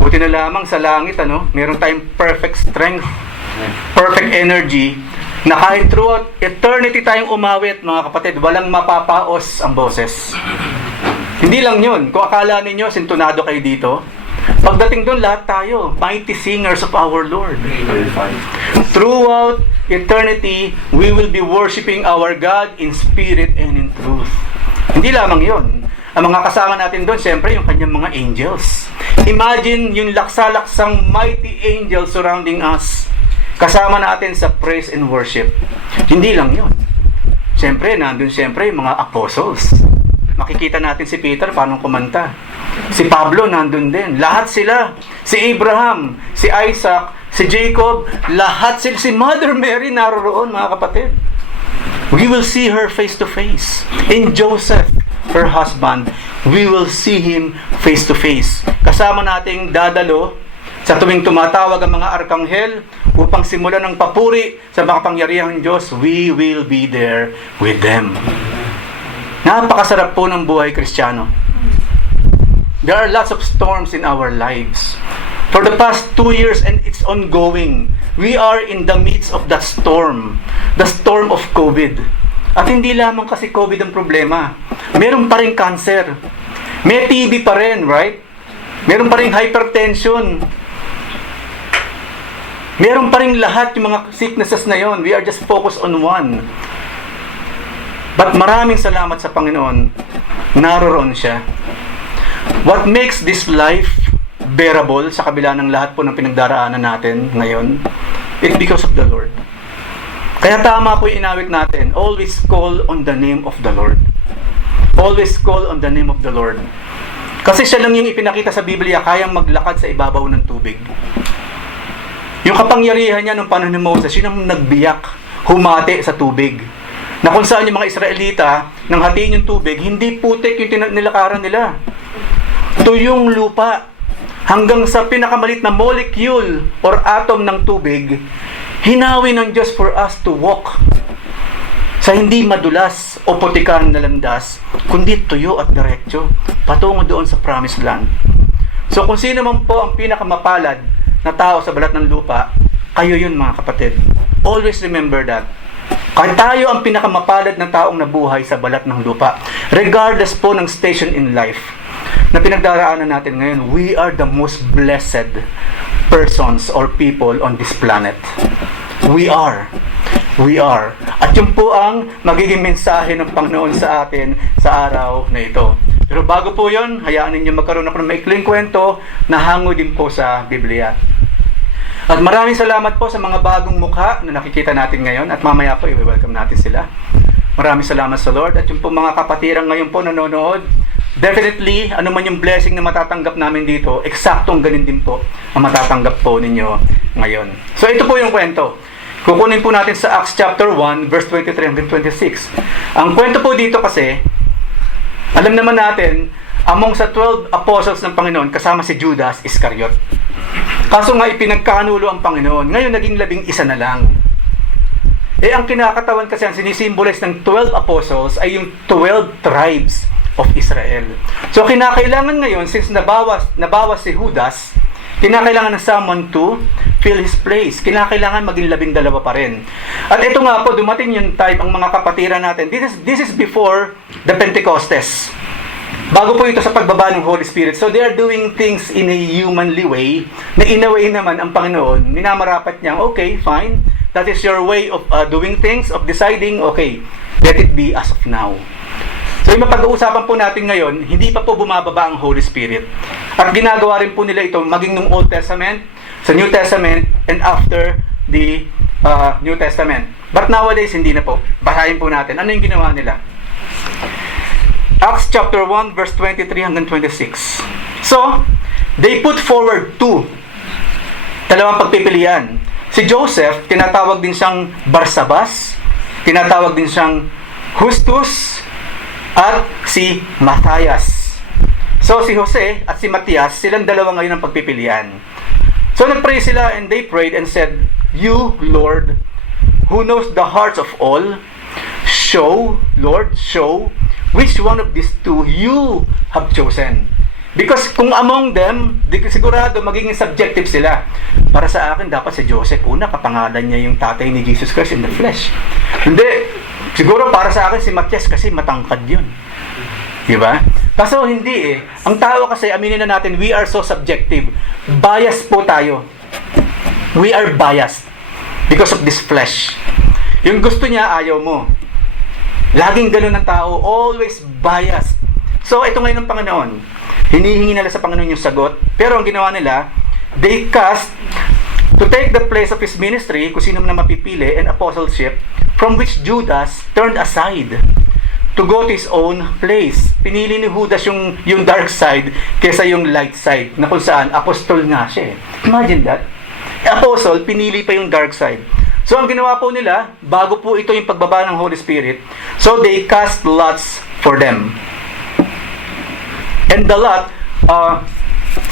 Buti na lamang sa langit, meron tayong perfect strength, perfect energy, na kahit throughout eternity tayong umawit, mga kapatid, walang mapapaos ang boses. Hindi lang yun. Kung akala ninyo, sintonado kayo dito, pagdating doon, lahat tayo, mighty singers of our Lord. Throughout eternity, we will be worshiping our God in spirit and in truth. Hindi lamang yun. Ang mga kasama natin doon, siyempre, yung kanyang mga angels. Imagine yung laksa-laksang mighty angels surrounding us. Kasama natin sa praise and worship. Hindi lang yun. Siyempre, nandun siyempre yung mga apostles. Makikita natin si Peter, paano kumanta. Si Pablo, nandun din. Lahat sila. Si Abraham, si Isaac, si Jacob, lahat sila. Si Mother Mary naroroon, mga kapatid. We will see her face to face. In Joseph, her husband, we will see him face to face. Kasama nating dadalo sa tuwing tumatawag ang mga arkanghel upang simulan ng papuri sa makapangyarihang Diyos, we will be there with them. Napakasarap po ng buhay Kristiyano. There are lots of storms in our lives. For the past 2 years, and it's ongoing, we are in the midst of that storm. The storm of COVID. At hindi lamang kasi COVID ang problema. Meron pa rin cancer. May TB pa rin, right? Meron pa rin hypertension. Meron pa rin lahat yung mga sicknesses na yon. We are just focused on one. But maraming salamat sa Panginoon. Naroroon siya. What makes this life bearable sa kabila ng lahat po ng pinagdaraanan natin ngayon? It's because of the Lord. Kaya tama po yung inawit natin. Always call on the name of the Lord. Always call on the name of the Lord. Kasi siya lang yung ipinakita sa Biblia, kayang maglakad sa ibabaw ng tubig. Yung kapangyarihan niya nung panahon ni Moses, yun ang nagbiyak, humati sa tubig. Na kung saan yung mga Israelita, nang hatiin yung tubig, hindi putik yung nilakaran nila. Tuyong lupa. Hanggang sa pinakamalit na molecule or atom ng tubig, hinawi ng Diyos for us to walk sa hindi madulas o putikan na landas, kundi tuyo at diretso, patungo doon sa promised land. So kung sino man po ang pinakamapalad na tao sa balat ng lupa, kayo yun, mga kapatid. Always remember that. Kahit tayo ang pinakamapalad na taong nabuhay sa balat ng lupa, regardless po ng station in life na pinagdaraanan natin ngayon, we are the most blessed persons or people on this planet. We are. We are. At yun po ang magiging mensahe ng Panginoon sa atin sa araw na ito. Pero bago po yun, hayaan ninyo magkaroon ako ng maikling kwento na hango din po sa Biblia. At maraming salamat po sa mga bagong mukha na nakikita natin ngayon. At mamaya po, i-welcome natin sila. Maraming salamat sa Lord. At yung po mga kapatirang ngayon po nanonood, definitely, ano man yung blessing na matatanggap namin dito, eksaktong ganun din po ang matatanggap po ninyo ngayon. So ito po yung kwento. Kukunin po natin sa Acts chapter 1, verse 23 hanggang 26. Ang kwento po dito kasi, alam naman natin, among sa 12 apostles ng Panginoon, kasama si Judas Iscariot. Kaso nga ipinagkanulo ang Panginoon, ngayon naging 11 na lang. Ang kinakatawan kasi ang sinisimbolize ng 12 apostles ay yung 12 tribes of Israel. So kinakailangan ngayon, since nabawas si Judas, kinakailangan ng someone to fill his place. Kinakailangan maging 12 pa rin. At ito nga po, dumating yung time, ang mga kapatiran natin. This is before the Pentecostes. Bago po ito sa pagbaba ng Holy Spirit. So they are doing things in a humanly way, na in a way naman ang Panginoon, minamarapat niya, okay, fine. That is your way of doing things, of deciding, okay, let it be as of now. So yung mapag-uusapan po natin ngayon, hindi pa po bumababa ang Holy Spirit. At ginagawa rin po nila ito maging ng Old Testament, sa New Testament, and after the New Testament. But nowadays, hindi na po. Basahin po natin. Ano yung ginawa nila? Acts chapter 1, verse 23 hanggang 26. So, they put forward dalawang pagpipilian. Si Joseph, tinatawag din siyang Barsabas, tinatawag din siyang Justus, at si Matthias. So, si Jose at si Matthias, silang dalawa ngayon ang pagpipilian. So, nagpray sila and they prayed and said, You, Lord, who knows the hearts of all, show, Lord, show which one of these two you have chosen, Because kung among them, sigurado magiging subjective sila. Para sa akin, dapat si Joseph, una, kapangalan niya yung tatay ni Jesus Christ in the flesh. Hindi. Siguro para sa akin si Matias kasi matangkad yun. Diba? Kaso hindi eh. Ang tao kasi, aminin na natin, we are so subjective. Bias po tayo. We are biased because of this flesh. Yung gusto niya, ayaw mo. Laging ganun ang tao, always biased. So, ito ngayon ng Panginoon. Hinihingi nila sa Panginoon yung sagot. Pero ang ginawa nila, they cast to take the place of his ministry, kung sino man na mapipili, and apostleship, from which Judas turned aside to go to his own place. Pinili ni Judas yung dark side kaysa yung light side, na kung saan apostol nga siya. Imagine that. Apostle, pinili pa yung dark side. So, ang ginawa po nila, bago po ito yung pagbaba ng Holy Spirit, so they cast lots for them. And the lot,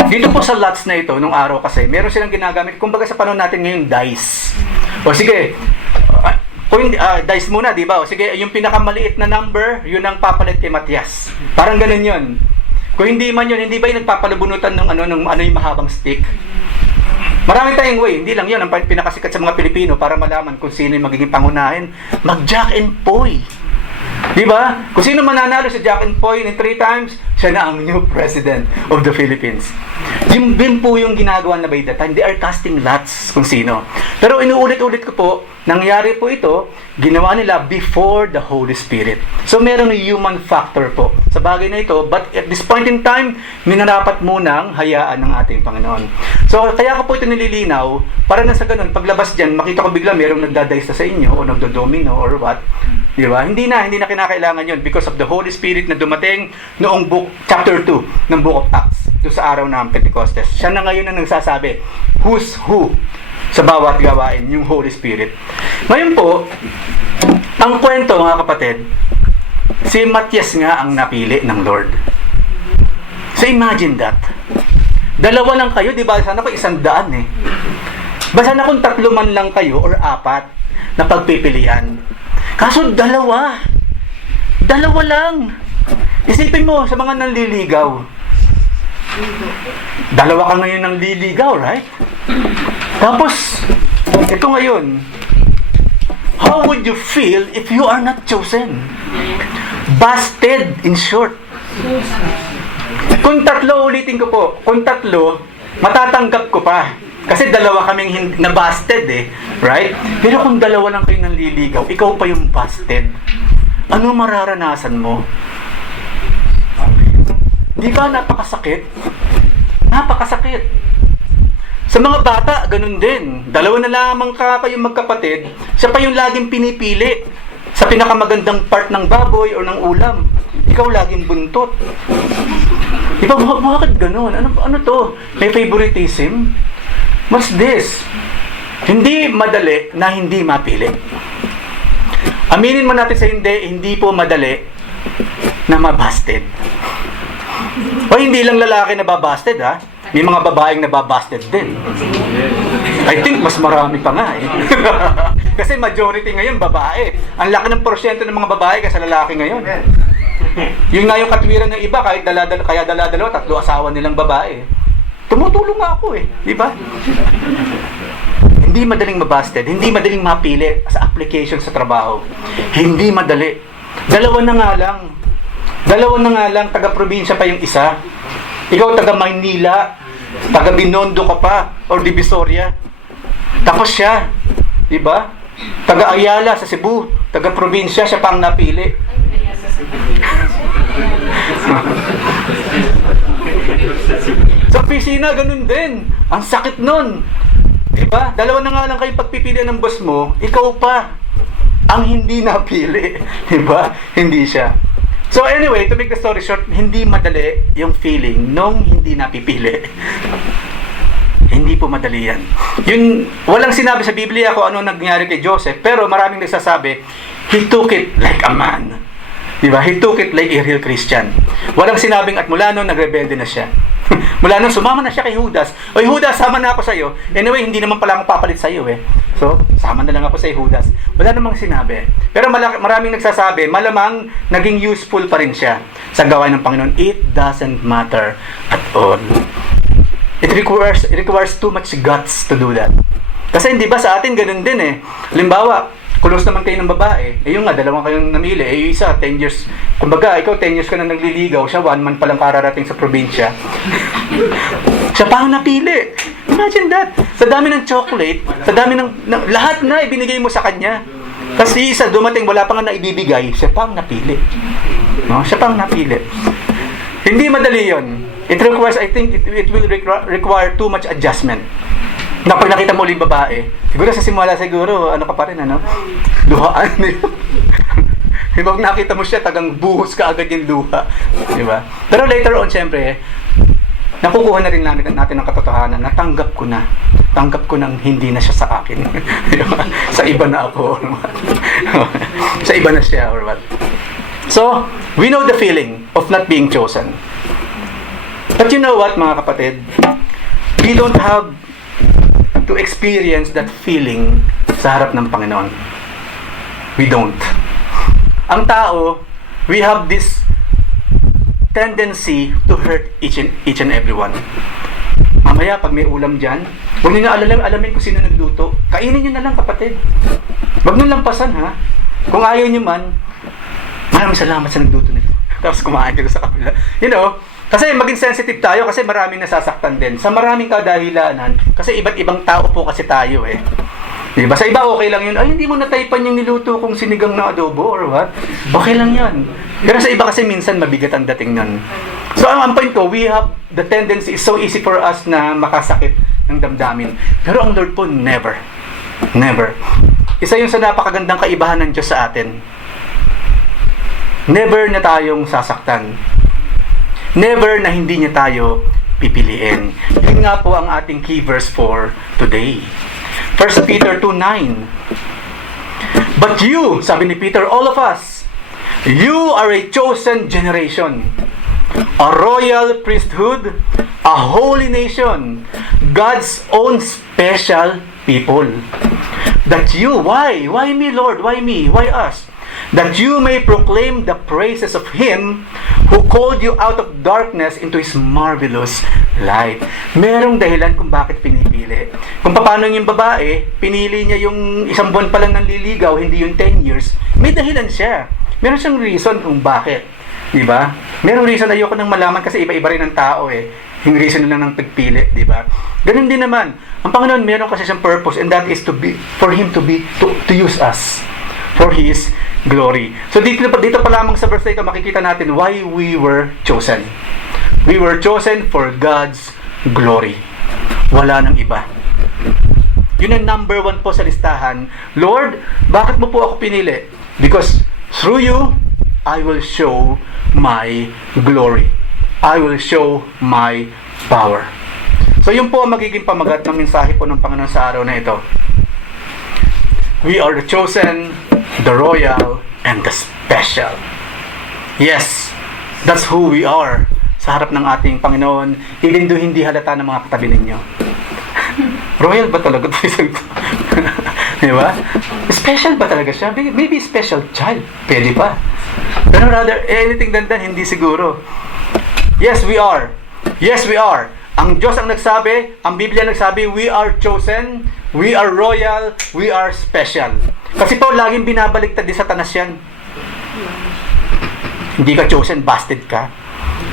dito po sa lots na ito, nung araw kasi, meron silang ginagamit, kumbaga sa panahon natin ngayon, dice. O sige, dice muna, di ba? O sige, yung pinakamaliit na number, yun ang papalit kay Matias. Parang ganun yun. Kung hindi man yun, hindi ba yung nagpapalabunutan ng yung mahabang stick? Marami tayong way, hindi lang yun ang pinakasikat sa mga Pilipino para malaman kung sino yung magiging pangunahin. Mag-Jack and Poy. Diba? Kung sino mananalo sa Jack and Poy in 3 times, siya na ang new president of the Philippines. Yun din po yung ginagawa na by that time. They are casting lots kung sino. Pero inuulit-ulit ko po, nangyari po ito, ginawa nila before the Holy Spirit. So merong human factor po sa bagay na ito, but at this point in time, minarapat munang hayaan ng ating Panginoon. So kaya ko po ito nililinaw, para na sa ganun, paglabas dyan, makita ko bigla merong nagdadaysta sa inyo, o nagdodomino, or what. Diba? Hindi na kinakailangan yun because of the Holy Spirit na dumating noong chapter 2 ng Book of Acts, doon sa araw ng Pentecostes. Siya na ngayon ang nagsasabi, who's who sa bawat gawain, yung Holy Spirit. Ngayon po, ang kwento mga kapatid, si Matias nga ang napili ng Lord. So imagine that. Dalawa lang kayo, di ba? Sana ko 100 eh. Basta na kung 3 man lang kayo or 4 na pagpipilian. Kaso dalawa lang. Isipin mo sa mga nanliligaw. Dalawa ka ngayon ng liligaw, right? Tapos, ito ngayon, how would you feel if you are not chosen? Busted, in short. Kung 3, ulitin ko po, kung 3, matatanggap ko pa. Kasi dalawa kaming na-busted eh, right? Pero kung dalawa lang kayo nanliligaw, ikaw pa yung busted. Ano mararanasan mo? Di ba napakasakit? Napakasakit. Sa mga bata, ganun din. Dalawa na lamang kayong magkapatid, siya pa yung laging pinipili sa pinakamagandang part ng baboy o ng ulam. Ikaw laging buntot. Di ba, bakit ganun? Ano to? May favoritism? What's this? Hindi madali na hindi mapili. Aminin mo natin sa hindi po madali na mabasted. O hindi lang lalaki na babasted ha. May mga babaeng nababasted din. I think mas marami pa nga eh. Kasi majority ngayon babae. Ang laki ng porsyento ng mga babae kaysa lalaki ngayon. Yung nga yung katwiran ng iba, kahit kaya dala-dalawa, 3 asawa nilang babae. Tumutulong nga ako eh. Di ba? Hindi madaling mabasted. Hindi madaling mapili sa application sa trabaho. Hindi madali. Dalawa na nga lang, taga-probinsya pa yung isa. Ikaw taga-Maynila, taga-Binondo ka pa, or Divisoria. Tapos siya, di ba? Taga-Ayala sa Cebu, taga-probinsya, siya pang napili. Sa opisina, ganun din. Ang sakit nun. Di ba? Dalawa na nga lang kayong pagpipilian ng boss mo, ikaw pa ang hindi napili. Di ba? Hindi siya. So anyway, to make the story short, hindi madali yung feeling nung hindi napipili. Hindi po madali yan. Yun, walang sinabi sa Biblia kung ano nangyari kay Joseph, pero maraming nagsasabi, he took it like a man. Diba? He took it like a real Christian. Walang sinabing at mula noon nagrebelde na siya. Mula noon sumama na siya kay Judas. Oy Judas, sama na ako sa iyo. Anyway, hindi naman pala akong papalit sa iyo eh. So, sama na lang ako sa Judas. Wala namang sinabi. Pero maraming nagsasabi, malamang naging useful pa rin siya sa gawain ng Panginoon. It doesn't matter at all. It requires too much guts to do that. Kasi hindi ba sa atin ganun din eh. Halimbawa, close naman kayo ng babae. Eh yung nga, dalawang kayong namili. Eh yung isa, 10 years. Kumbaga, ikaw 10 years ka na nagliligaw. Siya, 1 month pa lang kararating sa probinsya. Siya pa ang napili. Imagine that. Sa dami ng chocolate, sa dami ng lahat na ibinigay mo sa kanya. Kasi isa, dumating, wala pa nga na ibibigay. Siya pa ang napili. No? Siya pa ang napili. Hindi madali yon. It requires, I think, it will require too much adjustment. Na pag nakita mo ulit babae, siguro sa simula siguro, ano ka pa rin, ano? Luhaan. Pag nakita mo siya, tagang buhos ka agad yung luha. Diba? Pero later on, syempre, nakukuha na rin natin ang katotohanan na tanggap ko na. Tanggap ko nang hindi na siya sa akin. Diba? Sa iba na ako. Or what? Sa iba na siya or what. So, we know the feeling of not being chosen. But you know what, mga kapatid? We don't have to experience that feeling sa harap ng Panginoon. We don't. Ang tao, we have this tendency to hurt each and everyone. Mamaya, pag may ulam dyan, huwag nyo na alamin kung sino nagluto. Kainin nyo na lang, kapatid. Huwag nyo lampasan, ha? Kung ayaw nyo man, maraming salamat sa nagluto nito. Tapos kumain kayo sa kabila. You know, kasi maging sensitive tayo kasi maraming nasasaktan din. Sa maraming kadahilanan, kasi iba't ibang tao po kasi tayo eh. Diba? Sa iba okay lang yun. Ay, hindi mo nataypan yung niluto kong sinigang na adobo or what? Okay lang yan. Pero sa iba kasi minsan mabigat ang dating nun. So ang point ko, we have the tendency, it's so easy for us na makasakit ng damdamin. Pero ang Lord po, never. Never. Isa yung sa napakagandang kaibahan ng Diyos sa atin. Never na tayong sasaktan. Never na hindi niya tayo pipiliin. Yun nga po ang ating key verse for today. 1 Peter 2:9. But you, sabi ni Peter, all of us, you are a chosen generation, a royal priesthood, a holy nation, God's own special people. That you, why? Why me, Lord? Why me? Why us? That you may proclaim the praises of Him who called you out of darkness into His marvelous light. Merong dahilan kung bakit pinipili. Kung paano yung babae, pinili niya yung 1 buwan pa lang ng liligaw, hindi yung 10 years. May dahilan siya. Meron siyang reason kung bakit. Diba? Merong reason, ayoko nang malaman kasi iba-iba rin ang tao eh. Yung reason nila ng pagpili, diba? Ganun din naman. Ang Panginoon, meron kasi siyang purpose and that is to use us for His glory. So dito pa lamang sa verse ito makikita natin why we were chosen. We were chosen for God's glory. Wala nang iba. Yun ang number 1 po sa listahan. Lord, bakit mo po ako pinili? Because through you, I will show my glory. I will show my power. So yun po ang magiging pamagat ng mensahe po ng Panginoon sa araw na ito. We are the chosen, the royal, and the special. Yes, that's who we are sa harap ng ating Panginoon, even though hindi halata ng mga katabi ninyo. Royal ba talaga ito? Diba? Special ba talaga siya? Maybe special child. Pwede pa. Pero rather, anything than that, hindi siguro. Yes, we are. Yes, we are. Ang Diyos ang nagsabi, ang Biblia nagsabi, we are chosen, we are royal, we are special. Kasi po, laging binabaliktad din Satanas yan. Hindi ka chosen, busted ka.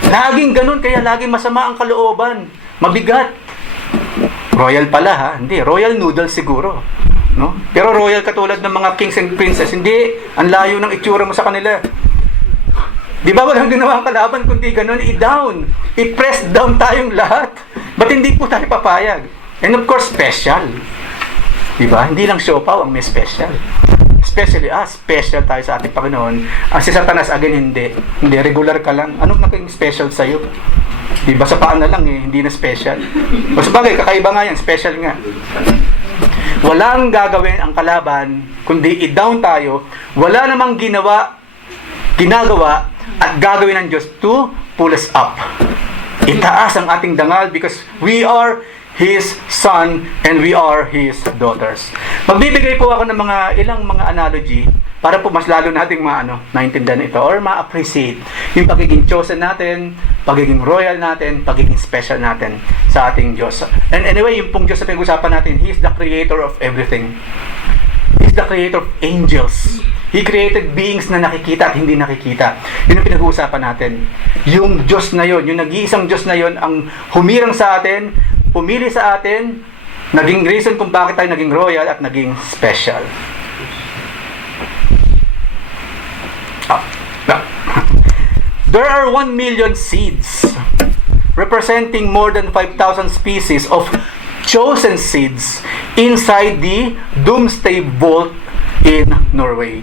Laging ganun, kaya laging masama ang kalooban. Mabigat. Royal pala ha? Hindi, royal noodles siguro. No? Pero royal katulad ng mga kings and princess, hindi. Ang layo ng itsura mo sa kanila. Di ba walang ginawa ang kalaban kundi ganun, i-down. I-press down tayong lahat. Ba't hindi po tayo papayag? And of course, special. Di ba? Hindi lang siopaw ang may special. Especially special tayo sa ating Panginoon. Ang si Satanas, again, hindi. Hindi, regular ka lang. Anong naging special sa'yo? Di ba? Sa paan na lang eh, hindi na special. O sabagay, kakaiba nga yan, special nga. Walang gagawin ang kalaban, kundi i-down tayo. Wala namang ginawa ginagawa at gagawin ng Diyos to pull us up. Itaas ang ating dangal because we are His son and we are His daughters. Magbibigay po ako ng ilang mga analogy para po mas lalo nating naintindihan ito or ma-appreciate yung pagiging chosen natin, pagiging royal natin, pagiging special natin sa ating Diyos. And anyway, yung pong Diyos na pinag-usapan natin, He is the creator of everything. He is the creator of angels. He created beings na nakikita at hindi nakikita. Yun ang pinag-uusapan natin. Yung Diyos na yun, yung nag-iisang Diyos na yun, ang humirang sa atin, pumili sa atin, naging reason kung bakit tayo naging royal at naging special. There are 1 million seeds representing more than 5,000 species of chosen seeds inside the Doomsday Vault in Norway.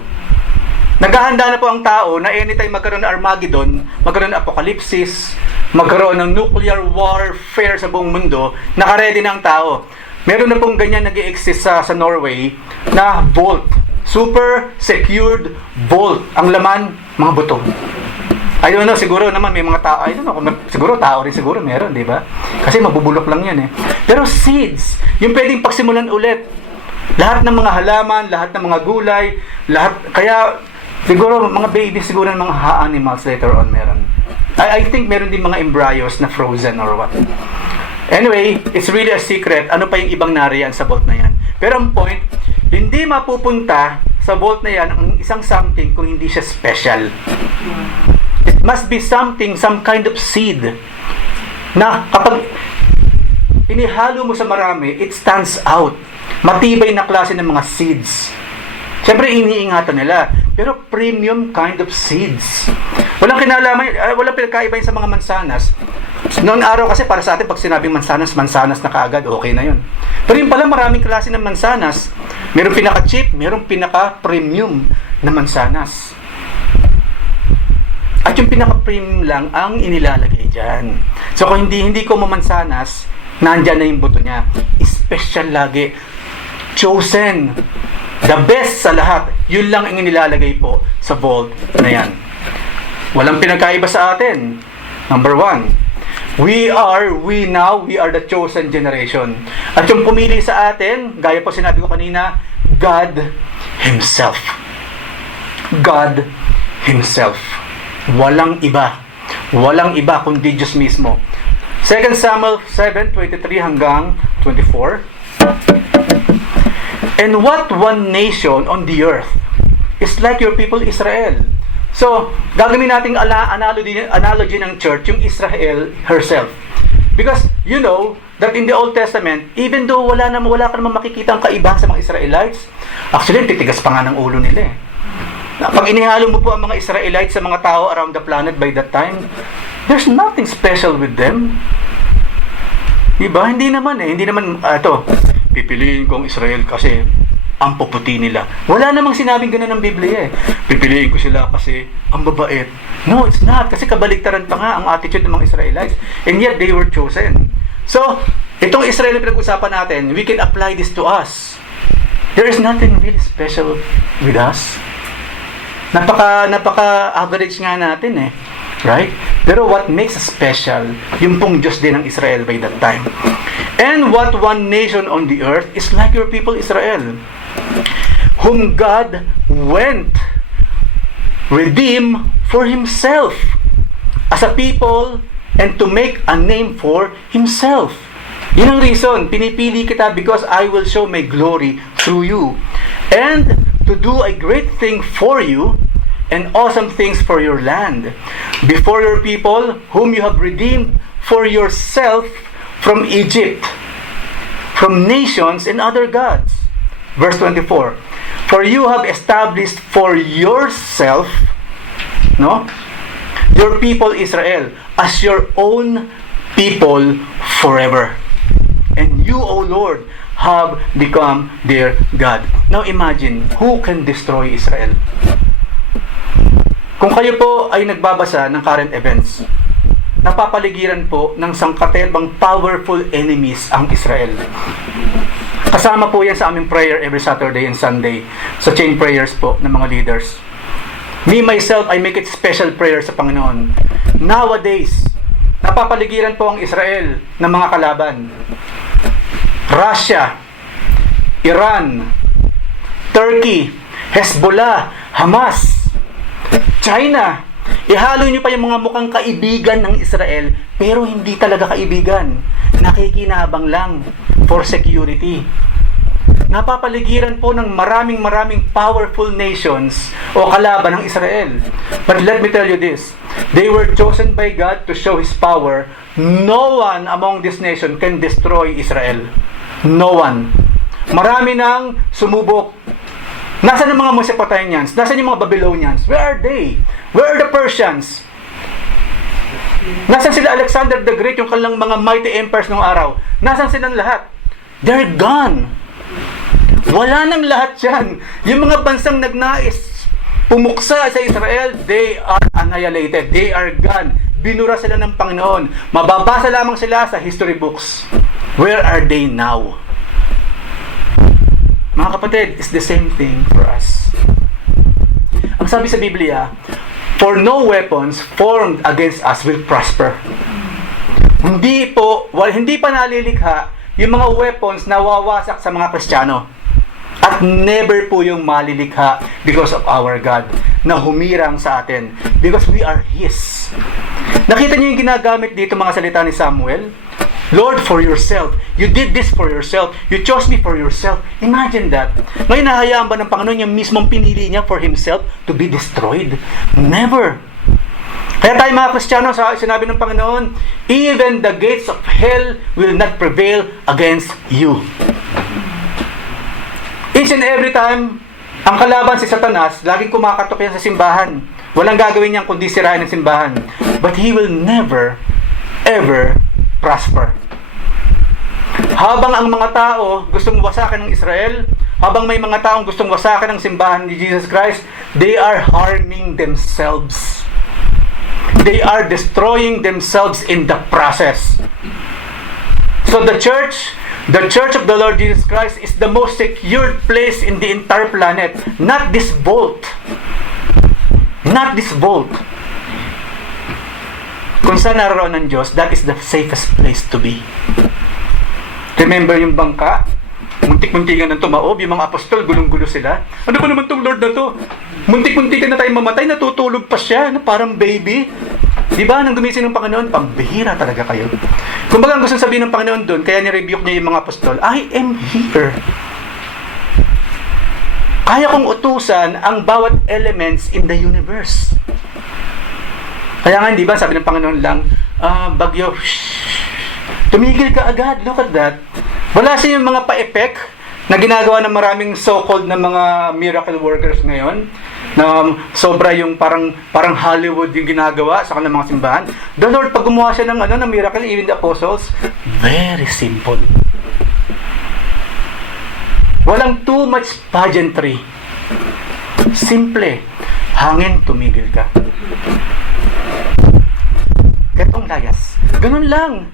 Naghahanda na po ang tao na anytime magkaroon ng Armageddon, magkaroon ng apokalipsis, magkaroon ng nuclear warfare sa buong mundo, nakaredy na ang tao. Meron na pong ganyan nag-i-exist sa Norway na vault. Super secured vault. Ang laman, mga buto. I don't know, siguro naman may mga tao, I don't know, siguro tao rin siguro meron, di ba? Kasi mabubulok lang yan eh. Pero seeds, yung pwedeng pagsimulan ulit. Lahat ng mga halaman, lahat ng mga gulay, lahat, kaya siguro mga babies, siguro ng mga animals later on meron. I think meron din mga embryos na frozen or what. Anyway, it's really a secret. Ano pa yung ibang nariyan sa vault na yan? Pero ang point, hindi mapupunta sa vault na yan ang isang something kung hindi siya special. It must be something, some kind of seed na kapag inihalo mo sa marami, it stands out. Matibay na klase ng mga seeds. Siyempre, iniingatan nila. Pero premium kind of seeds. Walang kinalaman, walang pinagkaiba sa mga mansanas. Noong araw kasi para sa atin, pag sinabing mansanas na kaagad, okay na yun. Pero yun pala, maraming klase ng mansanas. Merong pinaka-cheap, merong pinaka-premium na mansanas. At yung pinaka-premium lang ang inilalagay dyan. So kung hindi ko mamansanas, nandyan na yung buto niya. Special lagi. Chosen. The best sa lahat. Yun lang ang inilalagay po sa vault na yan. Walang pinagkaiba sa atin. Number 1. We are the chosen generation. At yung pumili sa atin, gaya po sinabi ko kanina, God Himself. God Himself. Walang iba. Walang iba kundi Diyos mismo. 2 Samuel 7:23 hanggang 24. And what one nation on the earth is like your people Israel? So, gagawin nating analogy ng church, yung Israel herself. Because you know that in the Old Testament, even though wala ka naman makikita ang kaibahan sa mga Israelites, actually, titigas pa nga ng ulo nila eh. Pag inihalo mo po ang mga Israelites sa mga tao around the planet by that time, there's nothing special with them. Diba? Hindi naman pipiliin ko ang Israel kasi ang puputi nila. Wala namang sinabing gano'n ng Biblia eh. Pipiliin ko sila kasi ang babait. No, it's not. Kasi kabaliktaran pa nga ang attitude ng mga Israelites. And yet, they were chosen. So, itong Israel na pinag-usapan natin, we can apply this to us. There is nothing really special with us. Napaka-average nga natin eh. Right? Pero what makes us special, yung pong Diyos din ng Israel by that time. And what one nation on the earth is like your people Israel, whom God went redeem for Himself as a people and to make a name for Himself. Yun ang reason, pinipili kita because I will show my glory through you and to do a great thing for you and awesome things for your land, before your people, whom you have redeemed for yourself from Egypt, from nations and other gods. Verse 24, for you have established for yourself, your people Israel, as your own people forever. And you, O Lord, have become their God. Now imagine, who can destroy Israel? Kung kayo po ay nagbabasa ng current events, napapaligiran po ng sangkatebang powerful enemies ang Israel. Kasama po yan sa aming prayer every Saturday and Sunday, sa chain prayers po ng mga leaders. Me, myself, I make it special prayer sa Panginoon. Nowadays, napapaligiran po ang Israel ng mga kalaban. Russia, Iran, Turkey, Hezbollah, Hamas, China. Ihalo nyo pa yung mga mukhang kaibigan ng Israel, pero hindi talaga kaibigan. Nakikinabang lang for security. Napapaligiran po ng maraming powerful nations o kalaban ng Israel. But let me tell you this, they were chosen by God to show His power. No one among this nation can destroy Israel. No one. Marami nang sumubok. Nasaan ang mga Mesopotamians? Nasaan yung mga Babylonians? Where are they? Where are the Persians? Nasaan sila Alexander the Great, yung kanilang mga mighty empires ng araw? Nasaan silang lahat? They're gone. Wala nang lahat yan. Yung mga bansang nagnais pumuksa sa Israel, they are annihilated. They are gone. Binura sila ng Panginoon. Mababasa lamang sila sa history books. Where are they now? Mga kapatid, it's the same thing for us. Ang sabi sa Biblia, for no weapons formed against us will prosper. Hindi pa nalilikha yung mga weapons na wawasak sa mga Kristiyano. At never po yung malilikha because of our God na humirang sa atin. Because we are His. Nakita niyo yung ginagamit dito mga salita ni Samuel? Lord, for yourself. You did this for yourself. You chose me for yourself. Imagine that. Ngayon nahayaan ba ng Panginoon yung mismong pinili niya for Himself to be destroyed? Never. Kaya tayo mga Kristiyano, sinabi ng Panginoon, even the gates of hell will not prevail against you. Each and every time, ang kalaban si Satanas, laging kumakatok yan sa simbahan. Walang gagawin niyang kundi sirain ang simbahan. But he will never, ever prosper. Habang ang mga tao gustong wasakin ng Israel, habang may mga taong gustong wasakin ng simbahan ni Jesus Christ, they are harming themselves. They are destroying themselves in the process. So the Church of the Lord Jesus Christ is the most secure place in the entire planet. Not this vault. Not this vault. Kung saan naroon ng Diyos, that is the safest place to be. Remember yung bangka? Muntik-muntikan ng tumaob, yung mga apostol, gulong-gulo sila. Ano ba naman tong Lord na to? Muntik-muntikan na tayo mamatay, natutulog pa siya, na parang baby. Di ba, nang gumising ng Panginoon, pambihira talaga kayo. Kung baga ang gusto sabihin ng Panginoon doon, kaya ni-rebuke niya yung mga apostol, I am here. Kaya kong utusan ang bawat elements in the universe. Kaya nga, di ba, sabi ng Panginoon lang, bagyo, tumigil ka agad, look at that. Wala siya yung mga pa-effect na ginagawa ng maraming so-called na mga miracle workers ngayon, na sobra yung parang Hollywood yung ginagawa sa kanilang mga simbahan. The Lord, pag gumawa siya ng miracle, even the apostles, very simple. Walang too much pageantry. Simple. Hangin, tumigil ka. Ketong layas. Ganun lang.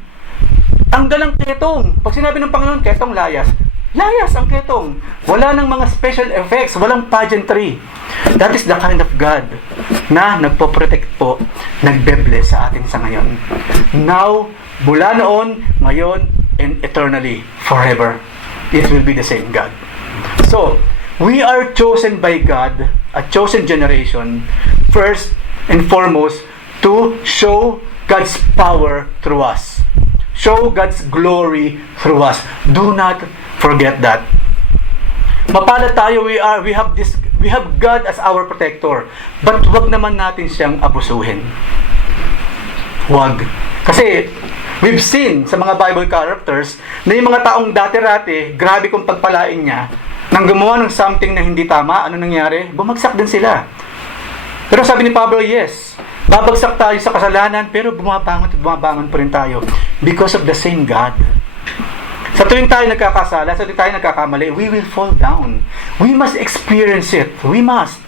Tanggal ang ketong. Pag sinabi ng Panginoon, ketong layas. Layas ang ketong. Wala nang mga special effects. Walang pageantry. That is the kind of God na nagpo-protect po, nagbe-bless sa atin sa ngayon. Now, mula noon, ngayon, and eternally, forever. It will be the same God. So, we are chosen by God, a chosen generation, first and foremost, to show God's power through us. Show God's glory through us. Do not forget that. Mapalad tayo, we have God as our protector. But wag naman natin siyang abusuhin. Wag. Kasi we've seen sa mga Bible characters na yung mga taong dati-rati, grabe kung pagpalain niya, nang gumawa ng something na hindi tama, ano nangyari? Bumagsak din sila. Pero sabi ni Pablo, yes, babagsak tayo sa kasalanan, pero bumabangon pa rin tayo because of the same God. Sa tuwing tayo nagkakasala, sa tuwing tayo nagkakamali, we will fall down. We must experience it. We must.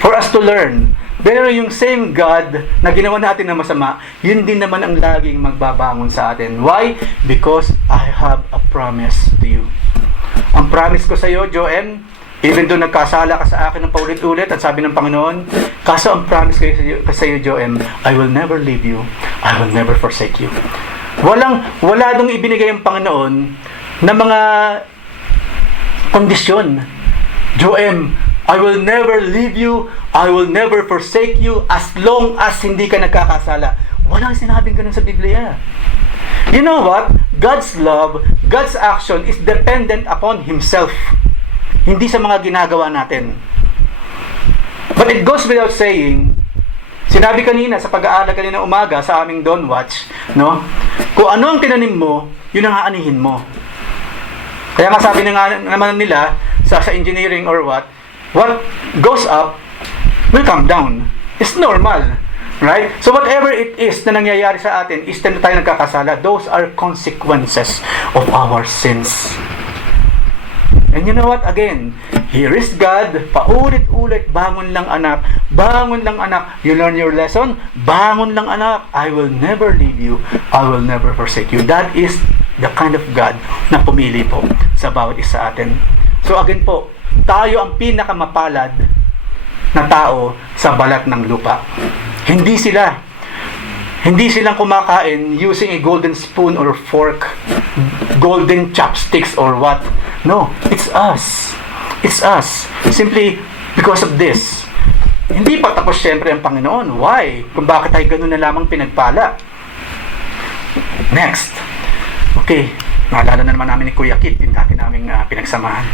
For us to learn. Pero yung same God na ginawa natin na masama, yun din naman ang laging magbabangon sa atin. Why? Because I have a promise to you. Ang promise ko sa iyo, Joanne, Even though nagkasala ka sa akin ng paulit-ulit, at sabi ng Panginoon, kaso ang promise ko sa iyo, Joem, I will never leave you, I will never forsake you. Wala dong ibinigay ang Panginoon na mga kondisyon. Joem, I will never leave you, I will never forsake you as long as hindi ka nagkakasala. Walang sinabing ganun sa Biblia. You know what? God's love, God's action is dependent upon Himself. Hindi sa mga ginagawa natin. But it goes without saying, sinabi kanina sa pag-aaral kanina umaga sa aming Dawn Watch, no? Kung ano ang tinanim mo, yun ang aanihin mo. Kaya nga sabi na nga naman nila sa engineering or what goes up will come down. It's normal. Right? So whatever it is na nangyayari sa atin is na tayo nagkakasala. Those are consequences of our sins. And you know what? Again, here is God. Paulit-ulit, bangon lang anak. Bangon lang anak. You learn your lesson? Bangon lang anak. I will never leave you. I will never forsake you. That is the kind of God na pumili po sa bawat isa atin. So again po, tayo ang pinakamapalad na tao sa balat ng lupa. Hindi silang kumakain using a golden spoon or fork, golden chopsticks or what. No, it's us. It's us. Simply because of this. Hindi pa tapos syempre ang Panginoon. Why? Kung bakit tayo ganun na lamang pinagpala. Next. Okay, naalala na naman namin ni Kuya Kit, yung dati naming pinagsamahan.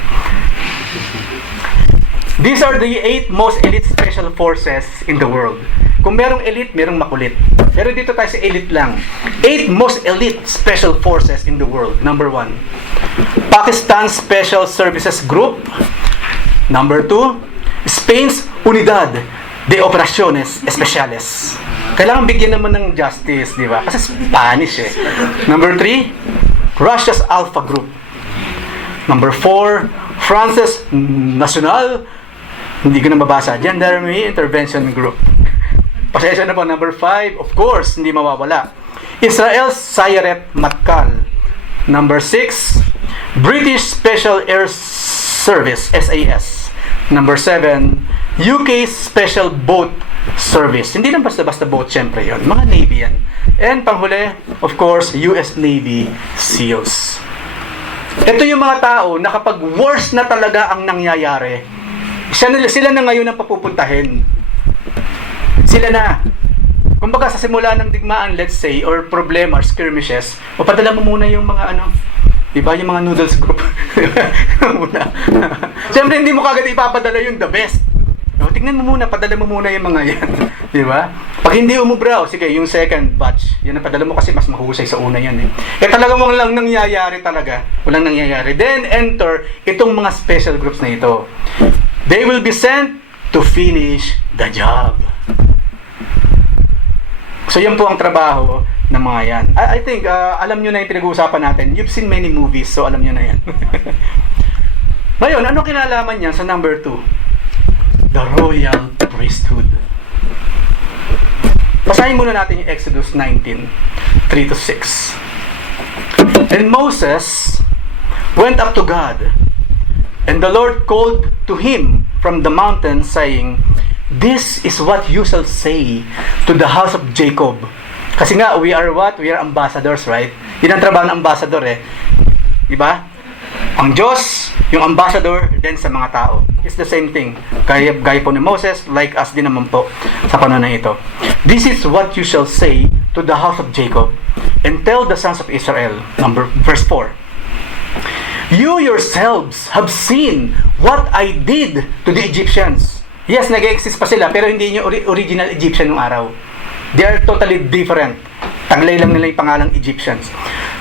These are the 8 most elite special forces in the world. Kung merong elite, merong makulit. Pero dito tayo sa elite lang. 8 most elite special forces in the world. Number 1, Pakistan Special Services Group. Number 2, Spain's Unidad de Operaciones Especiales. Kailangan bigyan naman ng justice, di ba? Kasi Spanish eh. Number 3, Russia's Alpha Group. Number 4, France's National, hindi ko na mabasa, Gendarmerie Intervention Group. Pasensya na po. Number 5, of course, hindi mawawala, Israel's Sayeret Matkal. Number 6, British Special Air Service, SAS. Number 7, UK's Special Boat Service. Hindi lang basta-basta boat, syempre yun. Mga Navy yan. And panghuli, of course, US Navy SEALs. Ito yung mga tao na kapag worse na talaga ang nangyayari, sila na ngayon ang papupuntahin. Sila na. Kumbaga sa simula ng digmaan, let's say, or problema or skirmishes, o padala mo muna yung mga diba, yung mga noodles group. Muna. Siyempre, hindi mo kagad ipapadala yung the best. No, tignan mo muna, padala mo muna yung mga yan. Diba? Pag hindi umubraw, sige, yung second batch, yan ang padala mo kasi mas mahusay sa una yan eh. Kaya talagang walang nangyayari talaga. Walang nangyayari. Then, enter itong mga special groups na ito. They will be sent to finish the job. So, yan po ang trabaho ng mga yan. I think, alam nyo na yung pinag-uusapan natin. You've seen many movies, so alam nyo na yan. Ngayon, ano kinalaman niya sa number 2? The royal priesthood. Basahin muna natin yung Exodus 19, 3-6. And Moses went up to God, and the Lord called to him from the mountain, saying, "This is what you shall say to the house of Jacob." Kasi nga, we are what? We are ambassadors, right? Yun ang trabaho ng ambassador eh. Diba? Ang Diyos, yung ambassador, then sa mga tao. It's the same thing. Gaya po ni Moses, like us din naman po sa panahon na ito. "This is what you shall say to the house of Jacob, and tell the sons of Israel." Verse 4. "You yourselves have seen what I did to the Egyptians." Yes, nag-exist pa sila, pero hindi yung original Egyptian nung araw. They are totally different. Taglay lang nila yung pangalang Egyptians.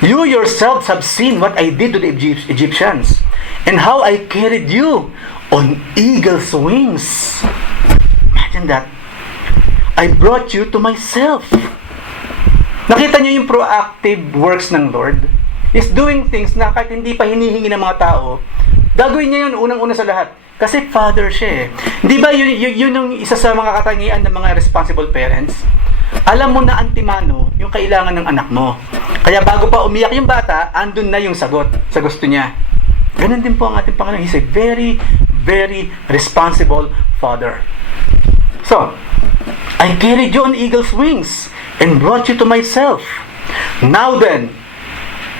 "You yourselves have seen what I did to the Egyptians, and how I carried you on eagle's wings." Imagine that. "I brought you to myself." Nakita niyo yung proactive works ng Lord? Is doing things na kahit hindi pa hinihingi ng mga tao, gagawin niya yun unang-una sa lahat. Kasi father siya eh. Di ba yun yung isa sa mga katangian ng mga responsible parents? Alam mo na antimano yung kailangan ng anak mo. Kaya bago pa umiyak yung bata, andun na yung sagot sa gusto niya. Ganun din po ang ating Panginoon. He's a very, very responsible Father. So, I carried you on eagle's wings and brought you to myself. Now then,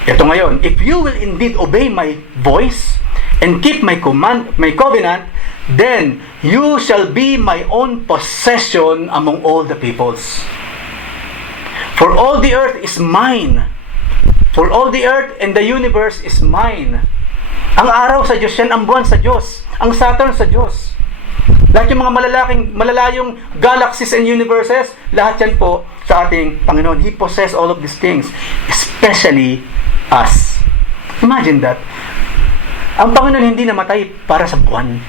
ito ngayon, if you will indeed obey my voice and keep my covenant, then you shall be my own possession among all the peoples. For all the earth is mine. For all the earth and the universe is mine. Ang araw sa Diyos yan, ang buwan sa Diyos, ang Saturn sa Diyos. Lahat yung mga malalayong galaxies and universes, lahat yan po sa ating Panginoon. He possesses all of these things, especially us. Imagine that. Ang Panginoon hindi namatay para sa buwan.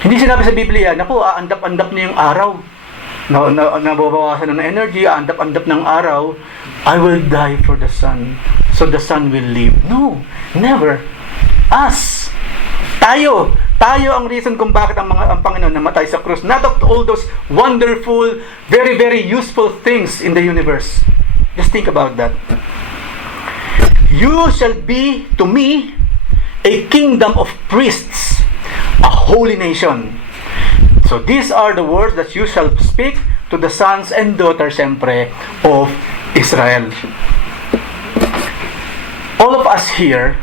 Hindi sinabi sa Biblia, naku, aandap-andap niya yung araw. Nababawasan ng energy, aandap-andap ng araw. I will die for the sun, so the sun will live. No, never. Us. Tayo ang reason kung bakit ang Panginoon namatay sa krus. Not of all those wonderful, very, very useful things in the universe. Just think about that. You shall be to me a kingdom of priests, a holy nation. So these are the words that you shall speak to the sons and daughters, siyempre, of Israel. All of us here,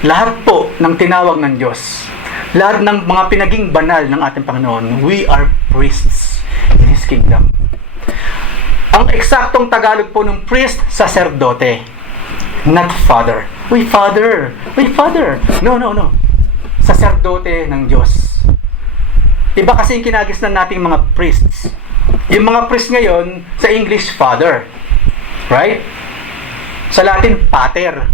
lahat po ng tinawag ng Diyos, lahat ng mga pinaging banal ng ating Panginoon, we are priests in His kingdom. Ang eksaktong Tagalog po ng priest, sacerdote, not father. Uy, father! No. Sacerdote ng Diyos. Iba kasi yung kinagisnan nating mga priests. Yung mga priest ngayon, sa English, father. Right? Sa Latin, pater.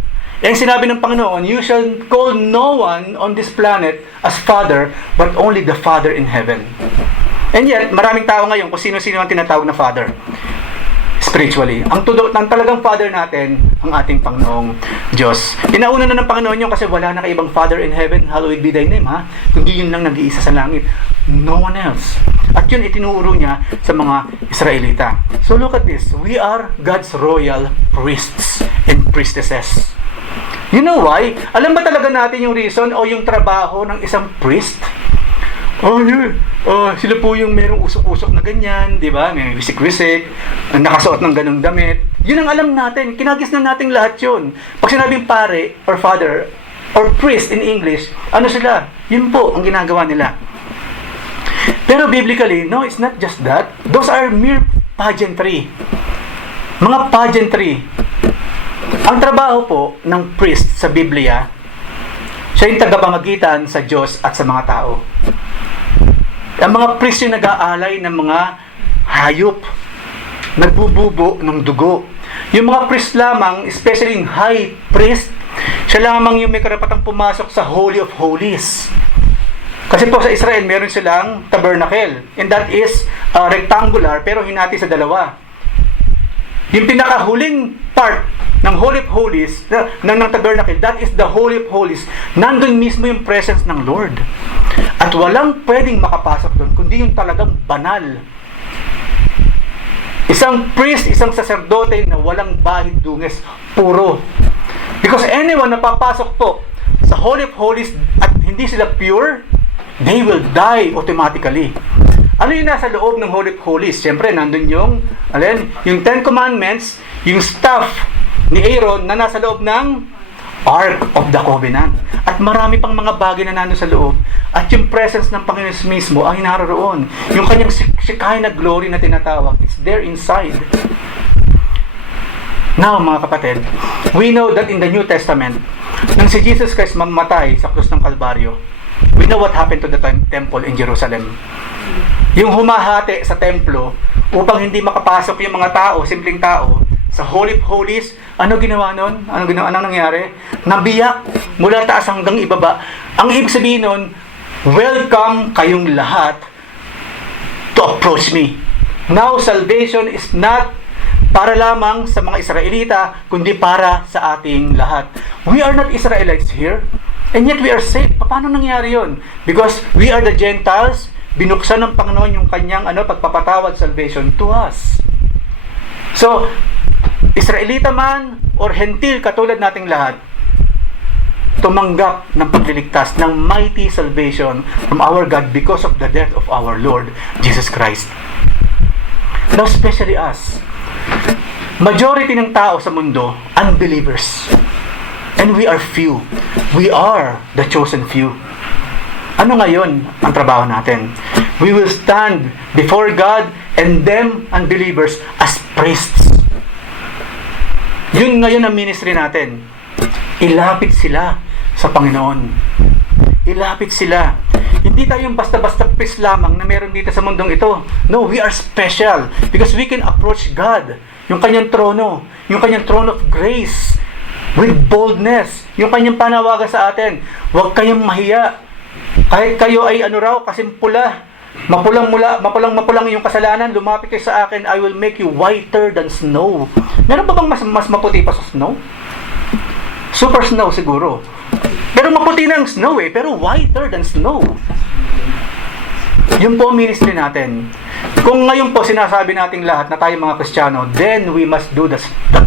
Yung sinabi ng Panginoon, you shall call no one on this planet as father, but only the Father in heaven. And yet, maraming tao ngayon kung sino-sino ang tinatawag na father. Spiritually. Ang talagang Father natin, ang ating Panginoong Diyos. Inauna na ng Panginoon yun kasi wala na kaibang Father in heaven, hallowed be thy name, ha? Kundi yun lang nag-iisa sa langit. No one else. At yun itinuro niya sa mga Israelita. So look at this. We are God's royal priests and priestesses. You know why? Alam ba talaga natin yung reason o yung trabaho ng isang priest? Sila po yung merong usok-usok na ganyan, di ba? May wisik-wisik, nakasuot ng ganong damit. Yun ang alam natin. Kinagisnan natin lahat yun. Pag sinabing pare or father or priest in English, ano sila? Yun po ang ginagawa nila. Pero biblically, no, it's not just that. Those are mere pageantry. Mga pageantry. Ang trabaho po ng priest sa Biblia, siya yung tagapamagitan sa Diyos at sa mga tao. Ang mga priest yung nag-aalay ng mga hayop, nagbububo ng dugo. Yung mga priest lamang, especially yung high priest, siya lamang yung may karapatang pumasok sa Holy of Holies. Kasi po sa Israel, meron silang tabernacle. And that is rectangular, pero hinati sa dalawa. Yung pinakahuling part ng Holy of Holies, ng tabernacle, that is the Holy of Holies. Nandun mismo yung presence ng Lord. At walang pwedeng makapasok doon, kundi yung talagang banal. Isang priest, isang sacerdote na walang bahid dungis, puro. Because anyone na papasok po sa Holy of Holies at hindi sila pure, they will die automatically. Ano yung nasa loob ng Holy of Holies? Siyempre, nandun yung Ten Commandments, yung staff ni Aaron na nasa loob ng Ark of the Covenant. At marami pang mga bagay na nandun sa loob. At yung presence ng Panginoon mismo ang naroon. Yung kanyang Shekinah glory na tinatawag, it's there inside. Now, mga kapatid, we know that in the New Testament, nang si Jesus Christ mamatay sa krus ng Kalbaryo, we know what happened to the temple in Jerusalem. Yung humahati sa templo upang hindi makapasok yung mga tao, simpleng tao, sa Holy of Holies, ano ginawa nun? Anong nangyari? Nabiyak mula taas hanggang ibaba. Ang ibig sabihin nun, welcome kayong lahat to approach me. Now, salvation is not para lamang sa mga Israelita, kundi para sa ating lahat. We are not Israelites here, and yet we are saved. Paano nangyari yun? Because we are the Gentiles, binuksan ng Panginoon yung kanyang pagpapatawad, salvation to us. So, Israelita man or Hentil katulad nating lahat, tumanggap ng pagliligtas, ng mighty salvation from our God because of the death of our Lord Jesus Christ. Now, especially us. Majority ng tao sa mundo, unbelievers. And we are few. We are the chosen few. Ano ngayon ang trabaho natin? We will stand before God and them unbelievers as priests. Yun ngayon ang ministry natin. Ilapit sila sa Panginoon. Ilapit sila. Hindi tayong basta-basta priest lamang na meron dito sa mundong ito. No, we are special because we can approach God. Yung kanyang trono, yung kanyang throne of grace with boldness. Yung kanyang panawagan sa atin. Huwag kayong mahiya. Kahit kayo ay kasing pula. Mapulang iyong kasalanan, lumapit kayo sa akin, I will make you whiter than snow. Meron pa bang mas maputi pa sa snow? Super snow siguro. Pero maputi na ang snow pero whiter than snow. Yun po ang ministry natin. Kung ngayon po sinasabi nating lahat na tayo mga Kristiyano, then we must do that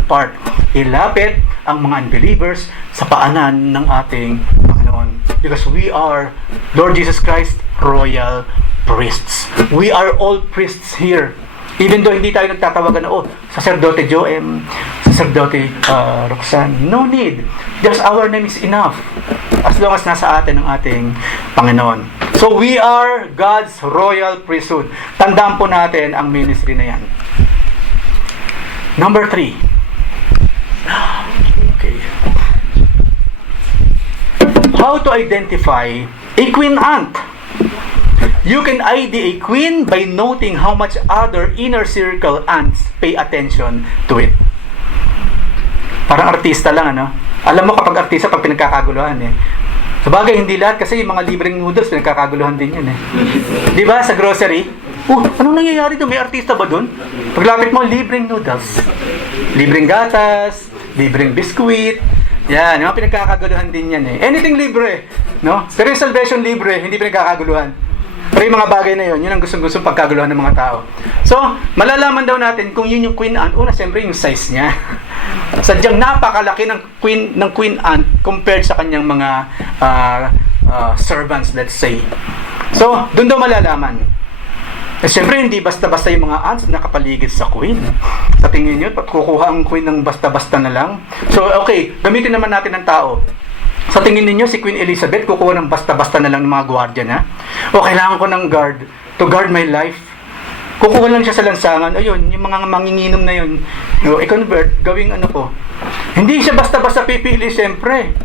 part. Ilapit ang mga unbelievers sa paanan ng ating Panginoon. Because we are, Lord Jesus Christ, royal priests. We are all priests here. Even though hindi tayo nagtatawagan na, Sacerdote Joem, Sacerdote Roxanne. No need. Just our name is enough. As long as nasa atin ang ating Panginoon. So we are God's royal priesthood. Tandaan po natin ang ministry na yan. Number 3. Okay. How to identify a queen ant? You can ID a queen by noting how much other inner circle ants pay attention to it. Parang artista lang, Alam mo kapag artista, pag pinagkakaguluhan Sabagay, hindi lahat kasi yung mga libreng noodles, pinagkakaguluhan din yan Di ba, sa grocery? Anong nangyayari doon? May artista ba doon? Paglapit mo, libreng noodles. Libreng gatas, libreng biskuit. Yan, yung mga pinagkakaguluhan din yan Anything libre, no? Pero yung salvation libre, hindi pinagkakaguluhan. Pero yung mga bagay na yun ang gustong-gustong pagkaguluhan ng mga tao. So, malalaman daw natin kung yun yung queen ant. Una, siyempre yung size niya. Sadyang napakalaki ng queen ant compared sa kanyang mga servants, let's say. So, doon daw malalaman. Siyempre, hindi basta-basta yung mga ants nakapaligid sa queen. Sa tingin nyo, kukuha ang queen ng basta-basta na lang. So, okay, gamitin naman natin ng tao. Sa tingin ninyo, si Queen Elizabeth, kukuha ng basta-basta na lang ng mga gwardiya na? O kailangan ko ng guard to guard my life? Kukuha lang siya sa lansangan. Ayun, yung mga manginginom na yun. I-convert, gawing ko. Hindi siya basta-basta pipili, siyempre.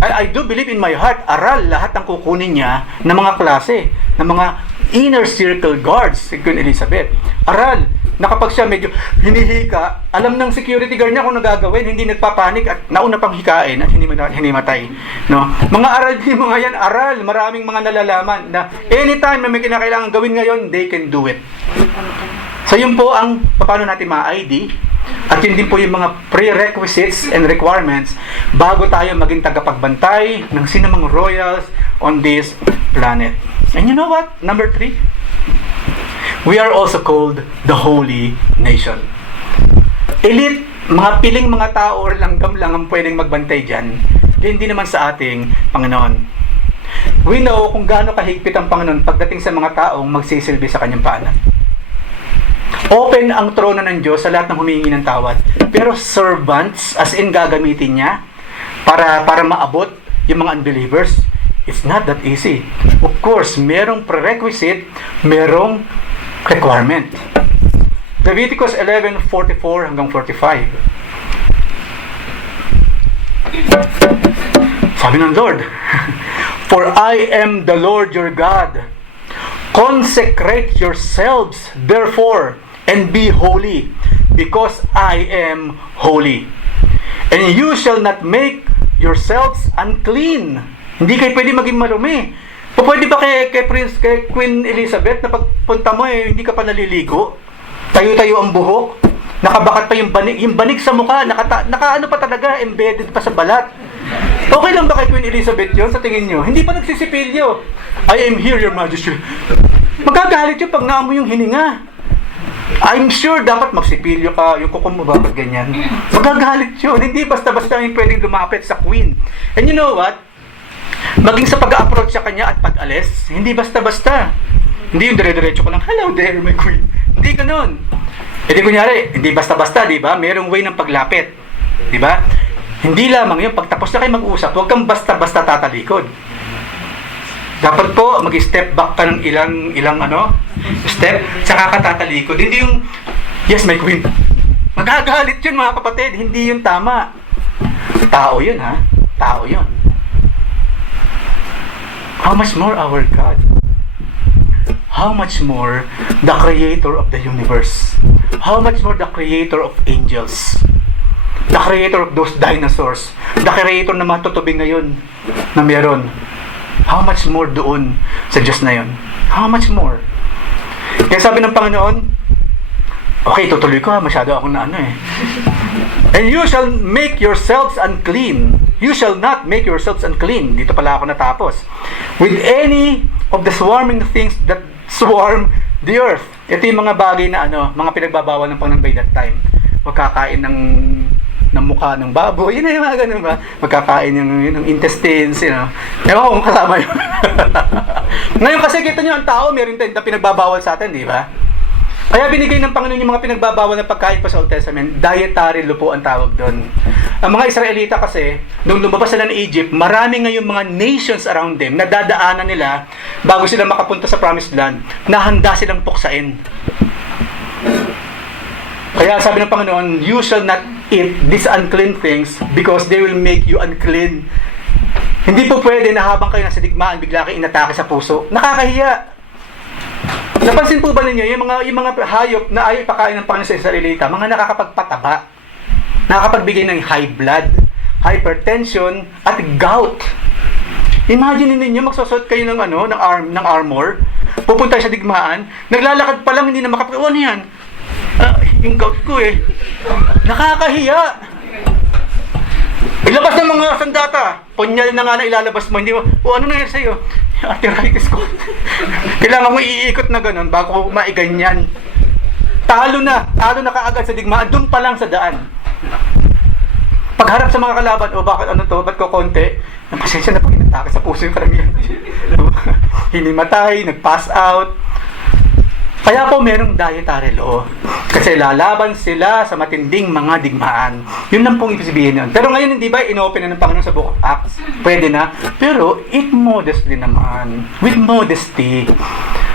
I do believe in my heart, aral lahat ang kukunin niya ng mga klase, ng mga inner circle guards, si Queen Elizabeth. Aral, na kapag siya medyo hinihika, alam ng security guard niya kung nagagawin, hindi nagpapanik at nauna pang hikain at hindi matay. No? Mga aral din mga yan, aral, maraming mga nalalaman na anytime na may kinakailangan gawin ngayon, they can do it. So yun po ang paano natin ma-ID at yun din po yung mga prerequisites and requirements bago tayo maging tagapagbantay ng sinamang royals on this planet. And you know what? Number 3, we are also called the Holy Nation. Elite, mga piling mga tao or langgam lang ang pwedeng magbantay dyan. Hindi naman sa ating Panginoon. We know kung gaano kahigpit ang Panginoon pagdating sa mga taong magsisilbi sa kanyang paanan. Open ang trono ng Diyos sa lahat ng humingi ng tawad. Pero servants, as in gagamitin niya para maabot yung mga unbelievers, it's not that easy. Of course, merong prerequisite, merong requirement. Leviticus 11:44 hanggang 45. Sabi ng Lord, "For I am the Lord your God. Consecrate yourselves, therefore, and be holy, because I am holy. And you shall not make yourselves unclean." Hindi kayo pwede maging marumi. O pwede ba kay Queen Elizabeth na pagpunta mo hindi ka pa naliligo? Tayo-tayo ang buhok? Nakabakat pa yung banig sa mukha, nakaano pa talaga, embedded pa sa balat. Okay lang ba kay Queen Elizabeth yun sa tingin nyo? Hindi pa nagsisipilyo. "I am here, your majesty." Magagalit yun pag naamoy yung hininga. I'm sure dapat magsipilyo ka, yung kuko mo bakit ganyan. Magagalit yun. Hindi basta-basta yung pwedeng lumapit sa queen. And you know what? Maging sa pag-approach sa kanya at pag-alis, hindi basta-basta. Hindi yung dire-diretso ko lang, hello there, my queen. Hindi ganun. E di kunyari, hindi basta-basta, di ba? Merong way ng paglapit. Di ba? Hindi lamang yun, pagtapos na kayo mag-usap, huwag kang basta-basta tatalikod. Dapat po, mag-step back ka ng ilang step, saka ka tatalikod. Hindi yung, yes, my queen. Magagalit yun, mga kapatid. Hindi yun tama. Tao yun, ha? Tao yun. How much more our God? How much more the Creator of the universe? How much more the Creator of angels? The Creator of those dinosaurs? The Creator na matutubing ngayon na meron? How much more doon sa Diyos na yun? How much more? Kaya sabi ng Panginoon, okay, tutuloy ko ha, masyado akong And you shall make yourselves unclean. You shall not make yourselves unclean. Dito pala ako natapos. With any of the swarming things that swarm the earth. Ito yung mga bagay na mga pinagbabawal ng Panginoon by that time. Magkakain ng mukha ng baboy. Yun na yung mga ganun ba? Magkakain ng intestines, Ewan ko kung kasama yun. Ngayon kasi kita nyo, ang tao, meron tayong pinagbabawal sa atin, di ba? Kaya binigay ng Panginoon yung mga pinagbabawal na pagkain pa sa Old Testament. Dietary law po ang tawag doon. Ang mga Israelita kasi, nung lumabas sila ng Egypt, marami ngayong mga nations around them na dadaanan nila bago sila makapunta sa Promised Land na handa silang puksain. Kaya sabi ng Panginoon, you shall not eat these unclean things because they will make you unclean. Hindi po pwede na habang kayo nasa digmaan, bigla kayo inatake sa puso. Nakakahiya. Napansin po ba ninyo, yung mga hayop na ayaw ipakain ng Panginoon sa Israelita, mga nakakapagpataba, nakakapagbigay ng high blood, hypertension, at gout. Imagine ninyo, magsusot kayo ng armor, pupunta sa digmaan, naglalakad pa lang, hindi na ano yan? Yung gout ko nakakahiya. Ilabas ng mga sandata, punyal na nga na ilalabas mo, hindi mo, ano nangyari sa'yo? Arthritis ko. Kailangan mo iikot na ganun bago maiganyan. Talo na kaagad sa digmaan, doon pa lang sa daan. Pagharap sa mga kalaban, bakit ba't ko konti? Pasensya na pag inatake sa puso yung karamihan. Hinimatay, nag-pass out. Kaya po merong dietary law. Kasi lalaban sila sa matinding mga digmaan. Yun lang pong ibig sabihin yun. Pero ngayon, hindi ba, inopen na ng Panginoon sa Book of Acts? Pwede na. Pero, eat modestly naman. With modesty.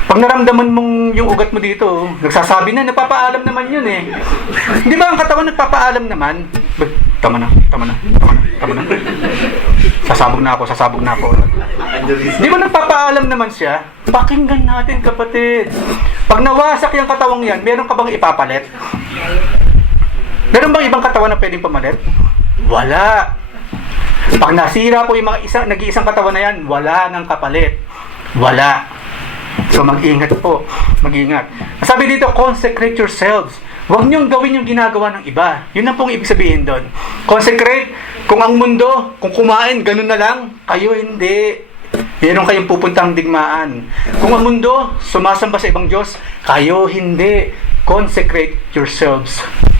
Pag naramdaman mong yung ugat mo dito, nagsasabi na, nagpapaalam naman yun Hindi ba ang katawan nagpapaalam naman? Tama na. Sasabog na ako. Di ba nagpapaalam naman siya? Pakinggan natin, kapatid. Pag nawasak yung katawang yan, meron ka bang ipapalit? Meron bang ibang katawan na pwedeng pamalit? Wala. Pag nasira po yung nag-iisang katawan na yan, wala nang kapalit. Wala. So mag-ingat po. Mag-ingat. Sabi dito, consecrate yourselves. Huwag niyong gawin yung ginagawa ng iba. Yun ang pong ibig sabihin doon. Consecrate. Kung ang mundo, kung kumain, ganun na lang. Kayo hindi. Meron kayong pupuntang digmaan. Kung ang mundo, sumasamba sa ibang Diyos, kayo hindi. Consecrate yourselves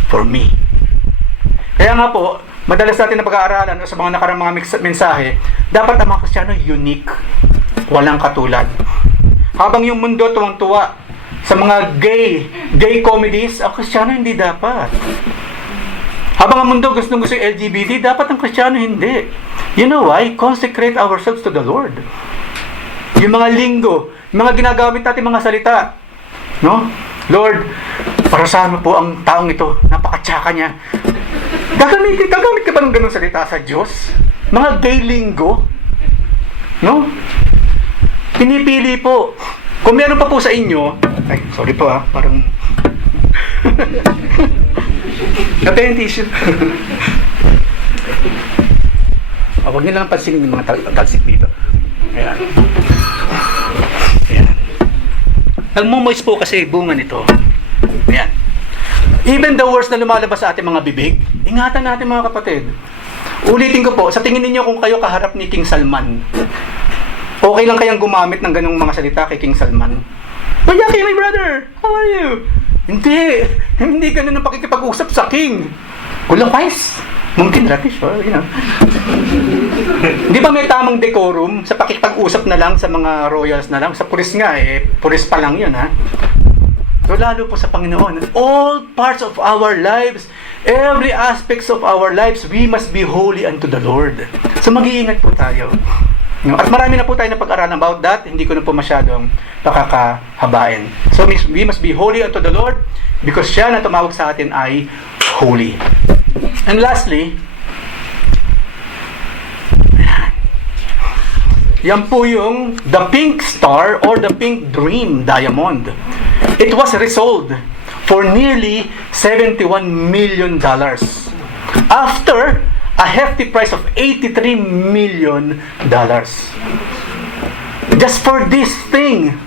for me. Kaya nga po, madalas natin na pag-aaralan sa mga nakarang mga mensahe, dapat ang mga Kristiyano unique. Walang katulad. Habang yung mundo tuwang-tuwa sa mga gay comedies, ang Kristiyano hindi dapat. Habang ang mundo gusto yung LGBT, dapat ang Kristiyano hindi. You know why? Consecrate ourselves to the Lord. Yung mga linggo, mga ginagamit natin mga salita, no? Lord, para saan mo po ang taong ito? Napakatsaka niya. Gagamit ka ba ng ganung salita sa Diyos? Mga gay linggo, no? Pinipili po. Kung meron pa po sa inyo, ay, sorry po parang natay yung tissue. Huwag nyo lang pansinin yung mga talsik dito. Ayan. Ayan. Nagmumoist po kasi bunga nito. Ayan. Even the words na lumalabas sa ating mga bibig, ingatan natin mga kapatid. Ulitin ko po, sa tingin ninyo kung kayo kaharap ni King Salman, okay lang kayang gumamit ng ganung mga salita kay King Salman? "Oh, Jackie, my brother, how are you?" Hindi ganun ang pakikipag-usap sa king. Kulakais. Mungkin Rakish, Di ba may tamang decorum sa pakikipag-usap na lang sa mga royals na lang? Sa pulis nga, pulis pa lang yun, ha? So, lalo po sa Panginoon, all parts of our lives, every aspects of our lives, we must be holy unto the Lord. So, mag-iingat po tayo. At marami na po tayo na pag-aralan about that. Hindi ko na po masyadong pakakahabain. So, we must be holy unto the Lord because siya na tumawag sa atin ay holy. And lastly, yan po yung the pink star or the pink dream diamond. It was resold for nearly $71 million after a hefty price of $83 million. Just for this thing.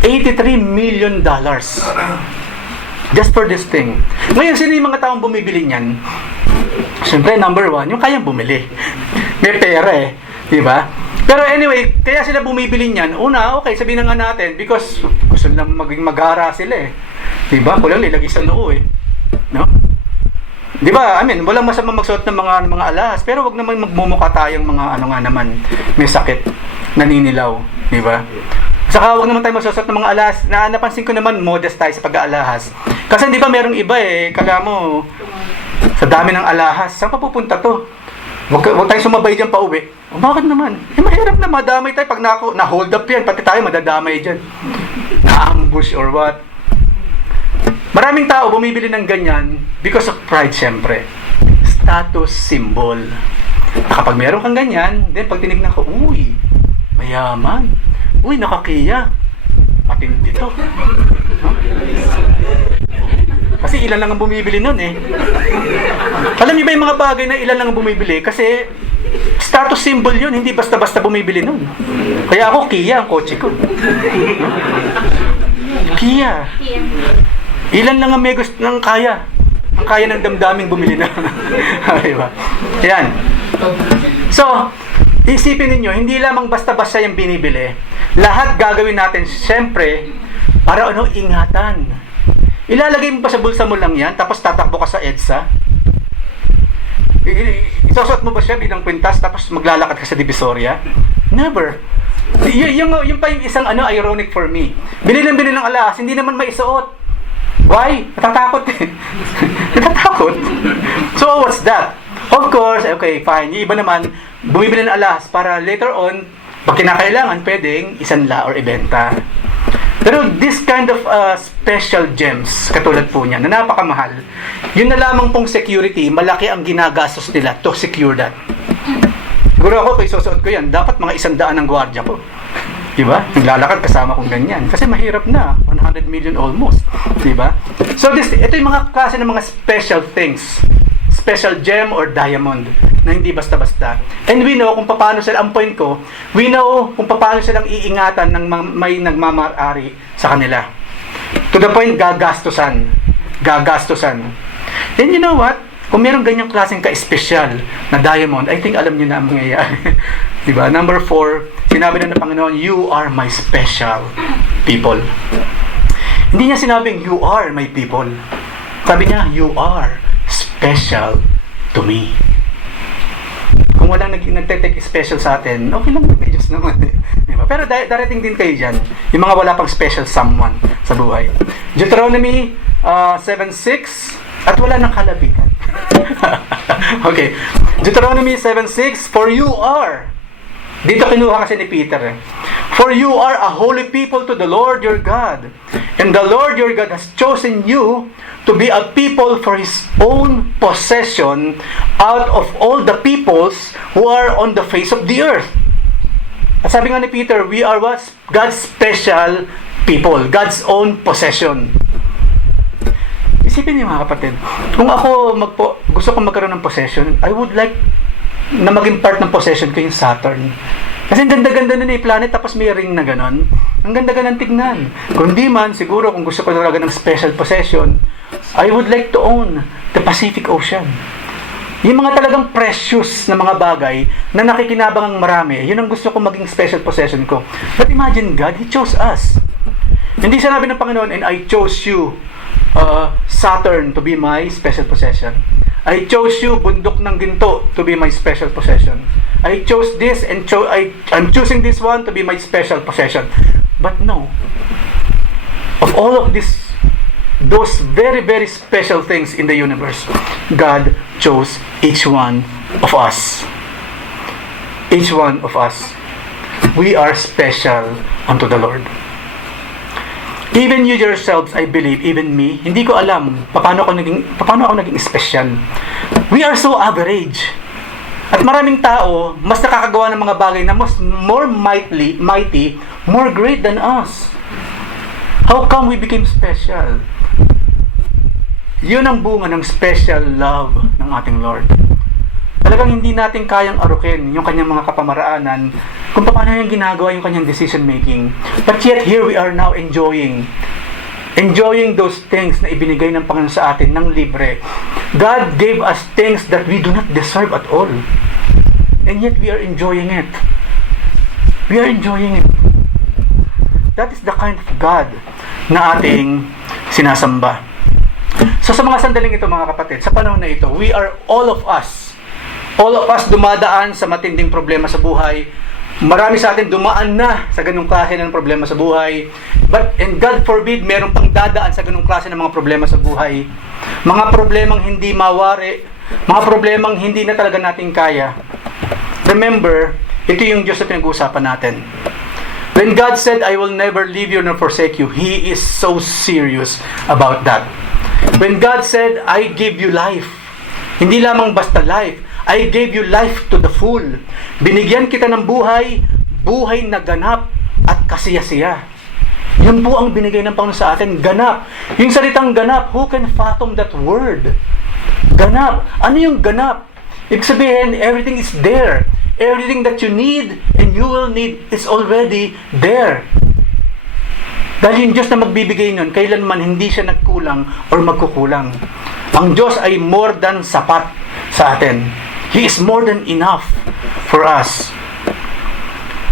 $83 million. Just for this thing. Ngayon, sino yung mga taong bumibili niyan? Siyempre, number one, yung kayang bumili. May pera di ba? Pero anyway, kaya sila bumibili niyan. Una, okay, sabihin na nga natin, because gusto lang maging magara sila di ba? Kulang nilagay sa noo no? Di ba? I mean, walang masama magsuot ng mga alahas, pero wag naman magmumukha tayong mga ano nga naman, may sakit, naninilaw, di ba? Saka huwag naman tayo magsusot ng mga alahas. Napansin ko naman, modest tayo sa pag-aalahas. Kasi di ba merong iba kala mo, sa dami ng alahas, saan pa pupunta to? Huwag tayong sumabay dyan pa uwi. O bakit naman? Mahirap na madamay tayo. Pag na-hold up yan, pati tayo madadamay dyan. Na-ambush or what. Maraming tao bumibili ng ganyan because of pride, syempre. Status symbol. Kapag meron kang ganyan, then pag tinignan ko, uy, mayaman. Uy, nakakiya. Matindi to. Huh? Kasi ilan lang ang bumibili nun Alam niyo ba yung mga bagay na ilan lang ang bumibili? Kasi status symbol yun, hindi basta-basta bumibili nun. Kaya ako, Kia ang kotse ko. Kia. Ilan lang ang may gusto ng kaya. Ang kaya ng damdaming bumili na. Diba? Yan. So, isipin ninyo, hindi lamang basta-basta yung binibili. Lahat gagawin natin, siyempre, para ingatan. Ilalagay mo pa sa bulsa mo lang yan, tapos tatakbo ka sa EDSA. Isusot mo ba siya bilang kwintas, tapos maglalakad ka sa Divisoria? Never. Yung pa yung isang ironic for me. Binili ng alahas, hindi naman maisuot. Why? Natatakot Natatakot. So, what's that? Of course, okay, fine. Yung iba naman, bumibili ng alahas para later on, pag kinakailangan, pwedeng isanla or ibenta. Pero this kind of special gems, katulad po niya, na napakamahal, yun na lamang pong security, malaki ang ginagastos nila to secure that. Siguro ako, kung isusuot ko yan, dapat mga 100 ang gwardiya ko. Diba? Naglalakad kasama kong ganyan. Kasi mahirap na. 100 million almost. Diba? So, ito yung mga klase ng mga special things. Special gem or diamond na hindi basta-basta. And we know kung paano sila, ang point ko, we know kung paano silang iingatan ng may nagmamari sa kanila. To the point, gagastusan. And you know what? Kung meron ganyang klaseng ka-special na diamond, I think alam niyo na ang mangyayari. Diba? Number 4, sinabi na ng Panginoon, you are my special people. Hindi niya sinabing, you are my people. Sabi niya, you are special to me. Kung walang nagte-take special sa atin, okay lang, Diyos naman. Diba? Pero darating din kayo dyan, yung mga wala pang special someone sa buhay. Deuteronomy 7:6, at wala nang kalabitan. Okay. Deuteronomy 7:6, for you are, dito kinuha kasi ni Peter for you are a holy people to the Lord your God, and the Lord your God has chosen you to be a people for His own possession out of all the peoples who are on the face of the earth. At sabi nga ni Peter, we are what? God's special people, God's own possession. Isipin niyo mga kapatid, kung ako gusto kong magkaroon ng possession, I would like na maging part ng possession ko yung Saturn. Kasi ang ganda-ganda na yung planet, tapos may ring na ganon. Ang ganda-ganda ng tignan. Kung di man, siguro kung gusto ko talaga ng special possession, I would like to own the Pacific Ocean. Yung mga talagang precious na mga bagay na nakikinabang ang marami, yun ang gusto ko maging special possession ko. But imagine God, He chose us. Hindi sinabi ng Panginoon, and I chose you, Saturn, to be my special possession. I chose you, bundok ng ginto, to be my special possession. I chose this and I'm choosing this one to be my special possession. But no. Of all of those very, very special things in the universe, God chose each one of us. Each one of us. We are special unto the Lord. Even you yourselves, I believe, even me, hindi ko alam paano ako naging special. We are so average. At maraming tao, mas nakakagawa ng mga bagay na more mighty, more great than us. How come we became special? Yun ang bunga ng special love ng ating Lord. Talagang hindi natin kayang arukin yung kanyang mga kapamaraanan kung paano yung ginagawa yung kanyang decision making. But yet here we are now enjoying those things na ibinigay ng Panginoon sa atin ng libre. God gave us things that we do not deserve at all. And yet we are enjoying it. We are enjoying it. That is the kind of God na ating sinasamba. So sa mga sandaling ito mga kapatid, sa panahon na ito, all of us dumadaan sa matinding problema sa buhay. Marami sa atin dumaan na sa ganung klase ng problema sa buhay. And God forbid, meron pang dadaan sa ganung klase ng mga problema sa buhay. Mga problemang hindi mawari, mga problemang hindi na talaga natin kaya. Remember, ito yung Diyos na pinag-uusapan natin. When God said, I will never leave you nor forsake you, He is so serious about that. When God said, I give you life, hindi lamang basta life, I gave you life to the full. Binigyan kita ng buhay na ganap at kasiyasiya. Yun po ang binigay ng Panginoon sa atin, ganap. Yung salitang ganap, who can fathom that word? Ganap. Ano yung ganap? Ibig sabihin, everything is there. Everything that you need and you will need is already there. Dahil yung Diyos na magbibigay nun, kailanman hindi siya nagkulang or magkukulang. Ang Diyos ay more than sapat sa atin. He is more than enough for us.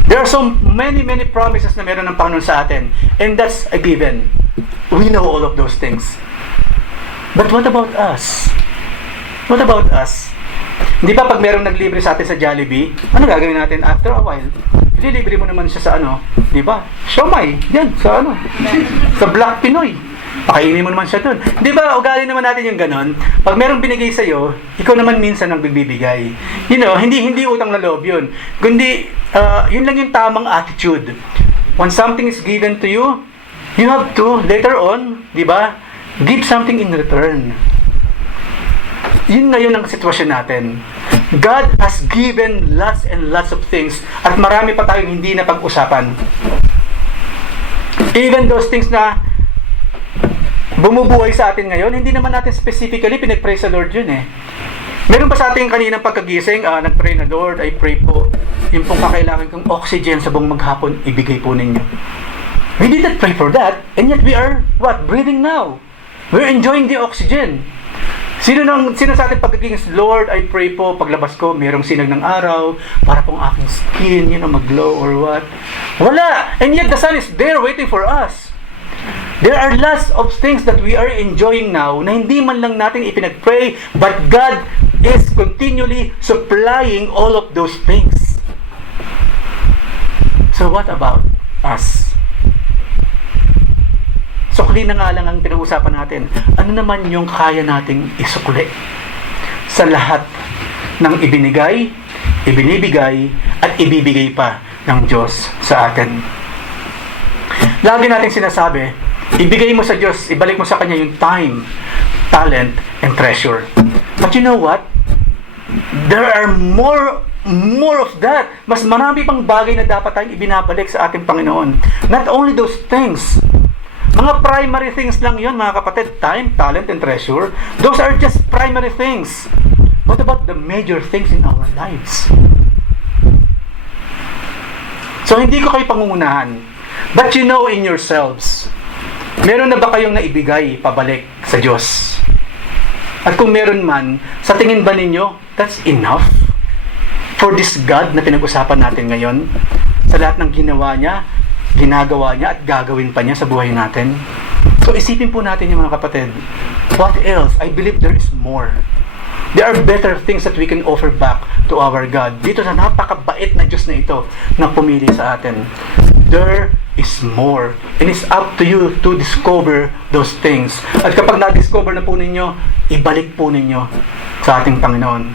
There are so many promises na meron ng Panginoon sa atin. And that's a given. We know all of those things. But what about us? What about us? Hindi ba pag merong naglibre sa atin sa Jollibee, ano gagawin natin after a while? Ililibre mo naman siya sa di ba? Siomai, yan, sa sa Black Pinoy. Pakainin mo naman siya dun. Di ba, ugali naman natin yung ganon? Pag merong binigay sa'yo, ikaw naman minsan ang bibigay. Hindi utang na loob yun. Kundi, yun lang yung tamang attitude. When something is given to you, you have to, later on, di ba, give something in return. Yun ngayon ang sitwasyon natin. God has given lots and lots of things at marami pa tayong hindi na pag-usapan. Even those things na bumubuhay sa atin ngayon, hindi naman natin specifically pinag-pray sa Lord yun eh. Meron pa sa ating kaninang pagkagising, nag-pray na, Lord, I pray po, yung pong kakailangan kong oxygen sa buong maghapon, ibigay po ninyo. We did not pray for that, and yet we are, breathing now. We're enjoying the oxygen. Sino sa ating pagkagising, Lord, I pray po, paglabas ko, mayroong sinag ng araw, para pong aking skin, mag-glow or what. Wala! And yet the sun is there waiting for us. There are lots of things that we are enjoying now na hindi man lang natin ipinag-pray, but God is continually supplying all of those things. So what about us? Sukli na nga lang ang pinag-usapan natin. Ano naman yung kaya nating isukli sa lahat ng ibinigay, ibinibigay, at ibibigay pa ng Diyos sa atin? Lagi natin sinasabi, ibigay mo sa Diyos, ibalik mo sa Kanya yung time, talent, and treasure. But you know what? There are more of that. Mas marami pang bagay na dapat tayong ibinabalik sa ating Panginoon. Not only those things. Mga primary things lang yun, mga kapatid. Time, talent, and treasure. Those are just primary things. What about the major things in our lives? So, hindi ko kayo pangungunahan. But you know in yourselves, meron na ba kayong naibigay pabalik sa Diyos? At kung meron man, sa tingin ba ninyo, that's enough for this God na pinag-usapan natin ngayon? Sa lahat ng ginawa niya, ginagawa niya, at gagawin pa niya sa buhay natin? So isipin po natin yung mga kapatid. What else? I believe there is more. There are better things that we can offer back to our God. Dito sa napakabait na Diyos na ito na pumili sa atin. There is more. And it's up to you to discover those things. At kapag na-discover na po ninyo, ibalik po ninyo sa ating Panginoon.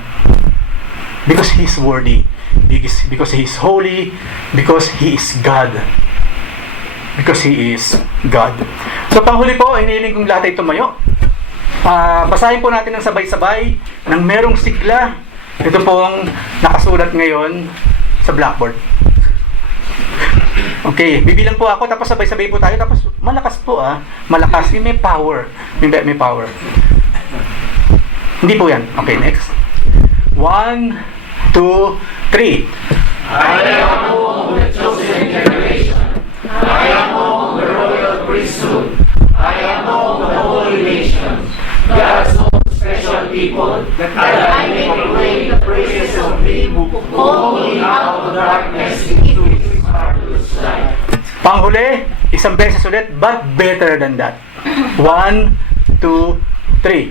Because He is worthy. Because He is holy. Because He is God. Because He is God. So panghuli po, inihiling kong lahat ay tumayo. Basahin po natin ng sabay-sabay ng merong sigla. Ito pong nakasulat ngayon sa blackboard. Okay, bibilang po ako, tapos sabay-sabay po tayo, tapos malakas po malakas, may power. May power. Hindi po yan. Okay, next. 1, 2, 3. I am among the chosen generation. I am among the royal priesthood. I am among the holy nation. God's own special people, that I may proclaim the praises of Him who called me out of darkness into His marvelous light. Panghuli, isang beses ulit, but better than that. 1, 2, 3.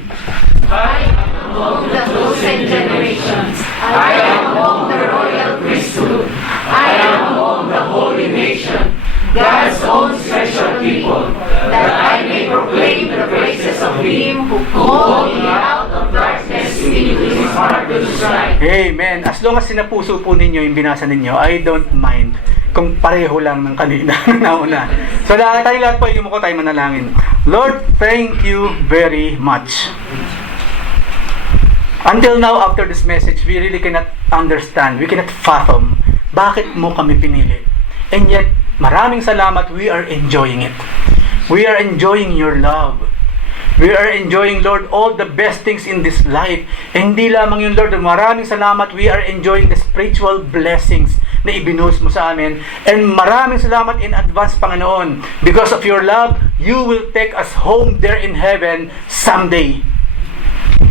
I am among the chosen generations. I am among the royal priesthood. I am among the holy nation. God's own special people, that I may proclaim the praises of Him who called me out of darkness into His marvelous light. Amen. As long as sinapuso po ninyo yung binasa ninyo, I don't mind kung pareho lang ng kanina nauna. So tayo lahat po, yumuko tayo manalangin. Lord, thank you very much. Until now, after this message, we really cannot understand, we cannot fathom bakit mo kami pinili. And yet, maraming salamat, we are enjoying it. We are enjoying your love. We are enjoying, Lord, all the best things in this life. And hindi lamang yun, Lord, maraming salamat, we are enjoying the spiritual blessings na ibinuhos mo sa amin. And maraming salamat in advance, Panginoon. Because of your love, you will take us home there in heaven someday.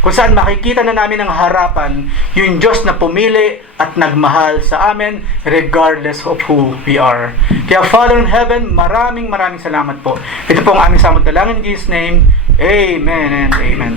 Kung saan makikita na namin ang harapan, yung Diyos na pumili at nagmahal sa amin regardless of who we are. Kaya Father in Heaven, maraming salamat po. Ito po ang aming samot dalangin in Jesus' name. Amen and amen.